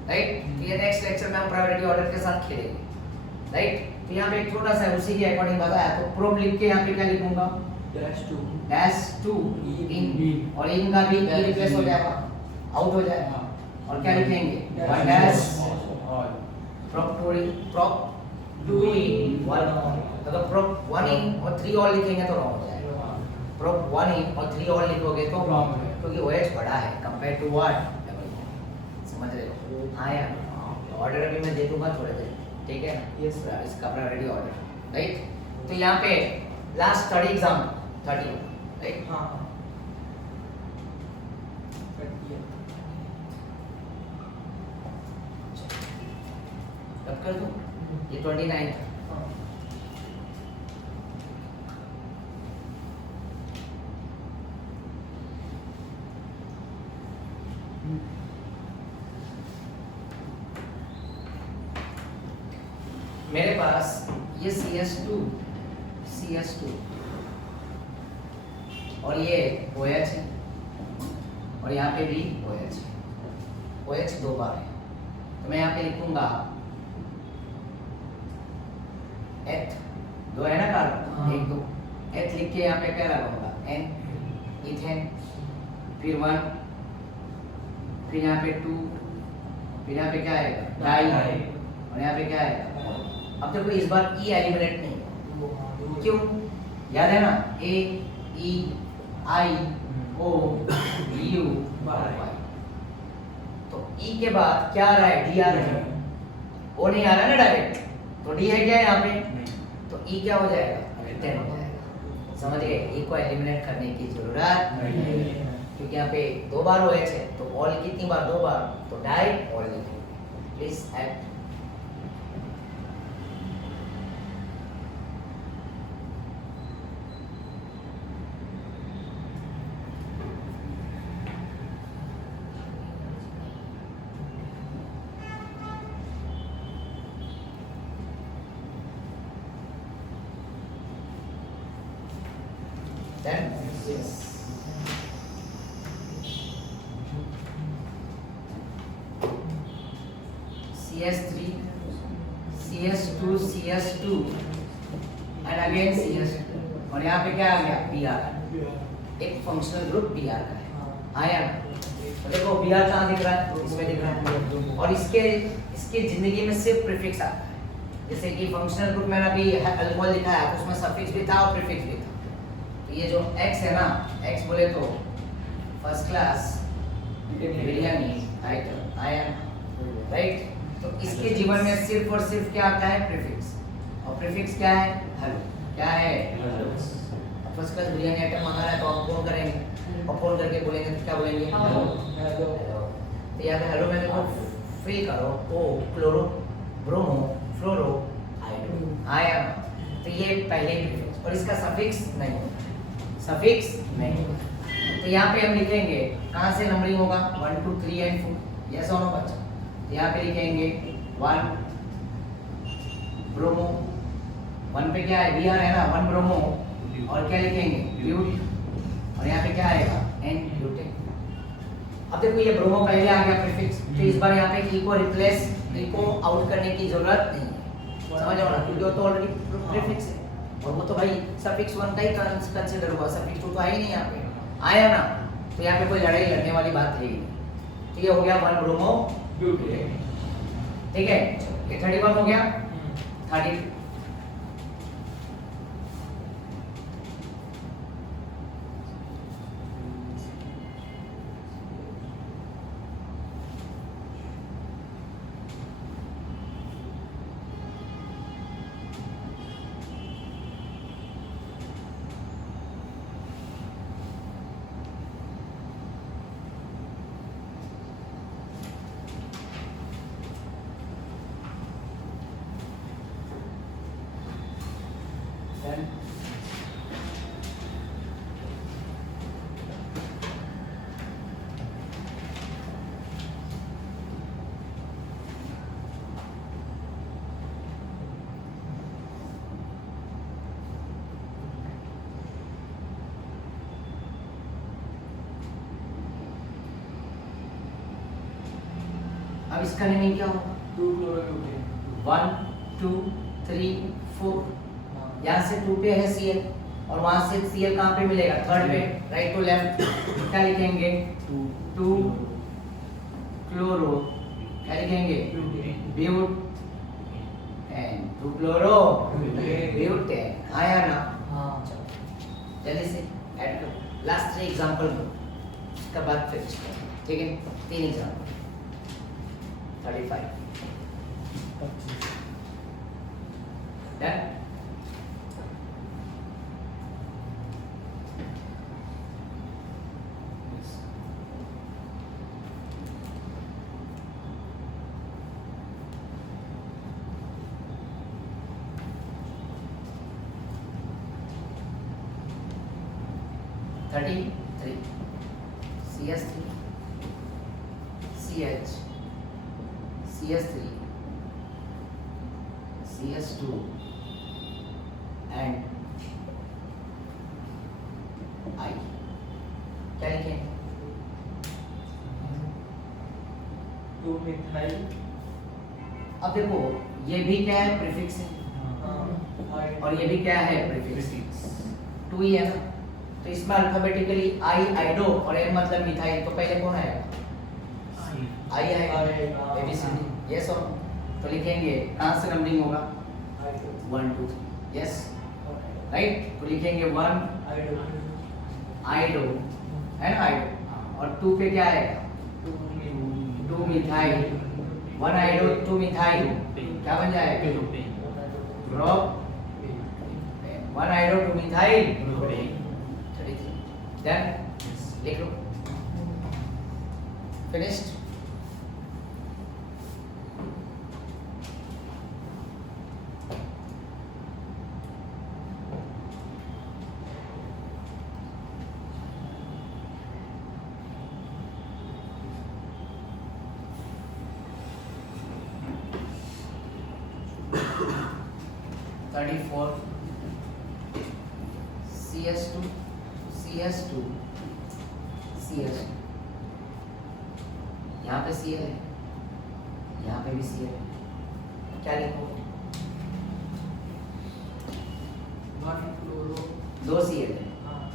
राइट। ये नेक्स्ट लेक्चर में हम प्रायोरिटी ऑर्डर के साथ खेलेंगे, राइट। तो यहाँ पे एक छोटा सा उसी के अकॉर्डिंग बताया, तो प्रोब लिख के यहाँ पे क्या लिखूंगा? -2 इन, और इन का भी रिप्लेस हो जाएगा, आउट हो जाएगा, और क्या लिखेंगे? 1 डैश, प्रोप 2 इन 1, अगर प्रोप 1 इन और 3 और लिखेंगे तो रॉन्ग हो जाएगा। प्रोप 1 इन और 3 और लिखोगे तो रॉन्ग है, क्योंकि OH बड़ा है कंपेयर टू व्हाट? समझ रहे हो? आया, ऑर्डर अभी मैं दे दूंगा थोड़े देर, ठीक है? Yes, sir. इसका प्रायोरिटी ऑर्डर, राइट। तो यहाँ पे लास्ट स्टडी एग्जाम 30, राइट। हाँ। कब कर दूं? ये 29 था। मेरे पास ये CH2 और ये OH है, और यहाँ पे भी OH है, OH 2 बार है, तो मैं यहाँ पे लिखूंगा H 2 है ना कार्बन, 1 2, H लिख के यहाँ पे क्या लगाऊंगा? N, इथेन, फिर 1, फिर यहाँ पे 2, फिर यहाँ पे क्या आएगा? डाई, और यहाँ पे क्या आएगा? अब देखो इस बार E एलिमिनेट नहीं, क्यों? याद है ना, A E I O U Y। तो E के बाद क्या आ रहा है? D आ रहा है। O नहीं आ रहा है ना डायरेक्ट, तो D है क्या यहाँ पे? तो E क्या हो जाएगा? 10 हो जाएगा। समझ गए? E को एलिमिनेट करने की जरूरत नहीं है, क्योंकि यहाँ पे 2 बार OH है, तो ऑल कितनी बार? 2 बार, तो डाई ऑल लिखेंगे। Please add. Then yes. CS3, CS2, CS2 and again CS2, और यहाँ पे क्या आ गया? Br। एक फंक्शनल ग्रुप Br का है। आया ना? तो देखो Br कहाँ दिख रहा है? इसमें दिख रहा है। और इसके जिंदगी में सिर्फ प्रीफिक्स आता है। जैसे कि फंक्शनल ग्रुप में अभी अल्कोहल लिखा है, उसमें सफिक्स भी था और प्रीफिक्स भी था। तो ये जो X है ना, X बोले तो फर्स्ट क्लास बिरयानी आइटम आया, राइट? तो इसके जीवन में सिर्फ और सिर्फ क्या आता है? प्रीफिक्स। और प्रीफिक्स क्या है? हेलो। क्या है? फर्स्ट क्लास बिरयानी आइटम मंगा रहा है, तो आप फोन करेंगे और फोन करके बोलेंगे तो क्या बोलेंगे? हेलो। तो यहाँ पे हेलो में देखो फिल करो, ओ क्लोरो ब्रोमो फ्लोरो आइडो आया। तो ये पहले प्रीफिक्स, और इसका सफिक्स नहीं होता, सफिक्स नहीं होता। तो यहाँ पे हम लिखेंगे, कहाँ से नंबरिंग होगा? 1 2 3 एंड 4, यस और नो बच्चा? तो यहाँ पे लिखेंगे 1 ब्रोमो, 1 पे क्या है? Br है ना, 1 ब्रोमो, और क्या लिखेंगे? ब्यूट, और यहाँ पे क्या आएगा? N butane. अब देखो ये ब्रोमो पहले आ गया प्रीफिक्स, तो इस बार यहाँ पे ई को रिप्लेस, ई को आउट करने की जरूरत नहीं है, समझ रहे हो ना? क्योंकि वो तो ऑलरेडी प्रीफिक्स है, और वो तो भाई सफिक्स 1 का ही कंसीडर हुआ, सफिक्स 2 तो है ही नहीं यहाँ पे। आया ना? तो यहाँ पे कोई लड़ाई लड़ने वाली बात है ही नहीं। तो ये हो गया 1 ब्रोमो ब्यूटेन, ठीक है? ये 31 हो गया। 30 then अब इसका नेमिंग क्या होगा? 2 क्लोरोब्यूटेन। 1 2 3 4, यहाँ से 2 पे है Cl, और वहाँ से Cl कहाँ पे मिलेगा? थर्ड पे, राइट टू लेफ्ट। क्या लिखेंगे? 2 क्लोरो, क्या लिखेंगे? ब्यूट एंड 2 क्लोरो ब्यूटेन। आया ना? हाँ। जल्दी से ऐड करो, लास्ट 3 एग्जांपल दो, उसके बाद फिनिश करो, ठीक है? 3 example. 35 done. CS3 CH CS3 CS2 and I, क्या लिखें? 2 मिथाइल। अब देखो ये भी क्या है? प्रीफिक्स है, और ये भी क्या है? प्रीफिक्स। 2 ही है ना? तो इसमें अल्फाबेटिकली आई आइडो और एम मतलब मिथाइल, तो पहले कौन आएगा? आई आएगा, ABCD, यस और तो लिखेंगे कहाँ से नंबरिंग होगा? 1 2 3, यस राइट, तो लिखेंगे 1 आइडो, है ना आइडो, और 2 पे क्या आएगा 2 मिथाइल, 1 आइडो 2 मिथाइल, क्या बन जाएगा प्रोप, 1 आइडो 2 मिथाइल, देन लिख लो, फिनिश्ड। CS2 CS2 CS, यहाँ पे Cl है, यहाँ पे भी Cl है, क्या लिखो 2 Cl है,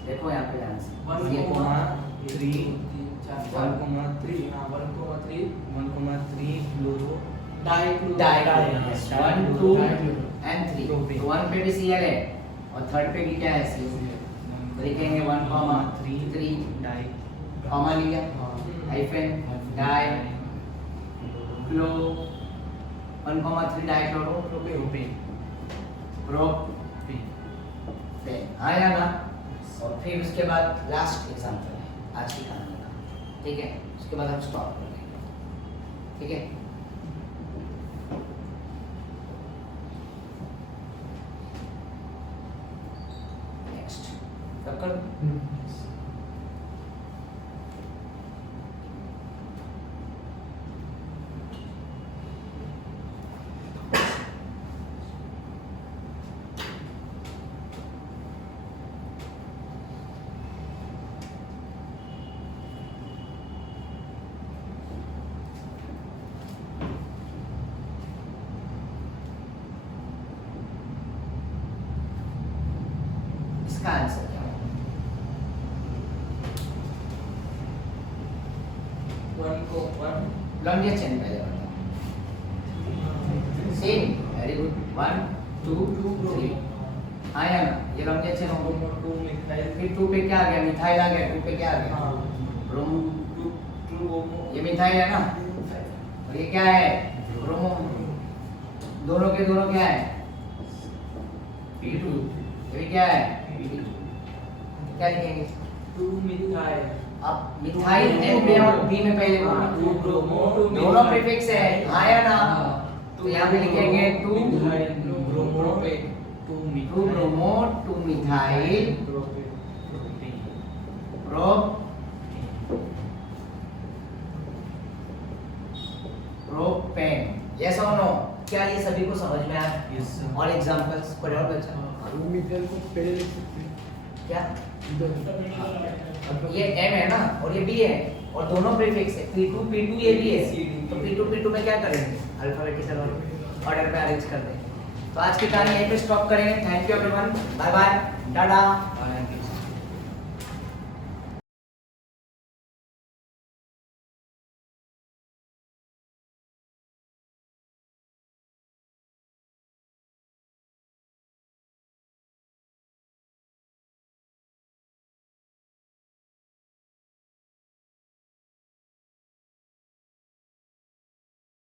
देखो यहाँ पे ध्यान से 1,3 फ्लोरो डाई 1 2 एंड 3, तो 1 पे भी Cl है और थर्ड पे भी क्या है Cl, लिखेंगे 1,3 डाई कॉमा लिया, हाइफन डाई क्लो 1,3 डाई क्लोरो प्रोपेन प्रोपेन, आया ना। और फिर उसके बाद लास्ट एग्जांपल है आज की कहानी का, ठीक है, उसके बाद हम स्टॉप कर देंगे, ठीक है। नेक्स्ट तब कर इसका आंसर क्या है? 1 को 1 लॉन्ग चेन पहले बताओ, सेम, वेरी गुड, 1 2 3 आया ना, ये लॉन्ग चेन हो गई। 2 मिथाइल, फिर 2 पे क्या आ गया, मिथाइल आ गया, 2 पे क्या आ गया ब्रोमो, 2 होमो, ये मिथाइल है ना, और ये क्या है ब्रोमो, दोनों के दोनों क्या है P2, ये क्या है P2, क्या लिखेंगे 2 मिथाइल, अब मिथाइल एन में और बी में पहले बोलना, 2 ब्रोमो, दोनों प्रीफिक्स है, आया ना, तो यहाँ पे लिखेंगे 2 methyl, propane, 2 bromo 2 methyl propane, yes और नो, क्या ये सभी को समझ में आया? Yes, sir. और एग्जांपल्स कोई और बच्चा मिथाइल को पहले लिख सकते हैं क्या, इधर ये M है ना और ये B है और दोनों प्रीफिक्स है, P2 P2 ये भी है, तो P2 P2 में क्या करेंगे अल्फाबेटिकल ऑर्डर में अरेंज कर देंगे। तो आज की कहानी यहीं पे स्टॉप करेंगे। Thank you everyone, bye bye, Tata.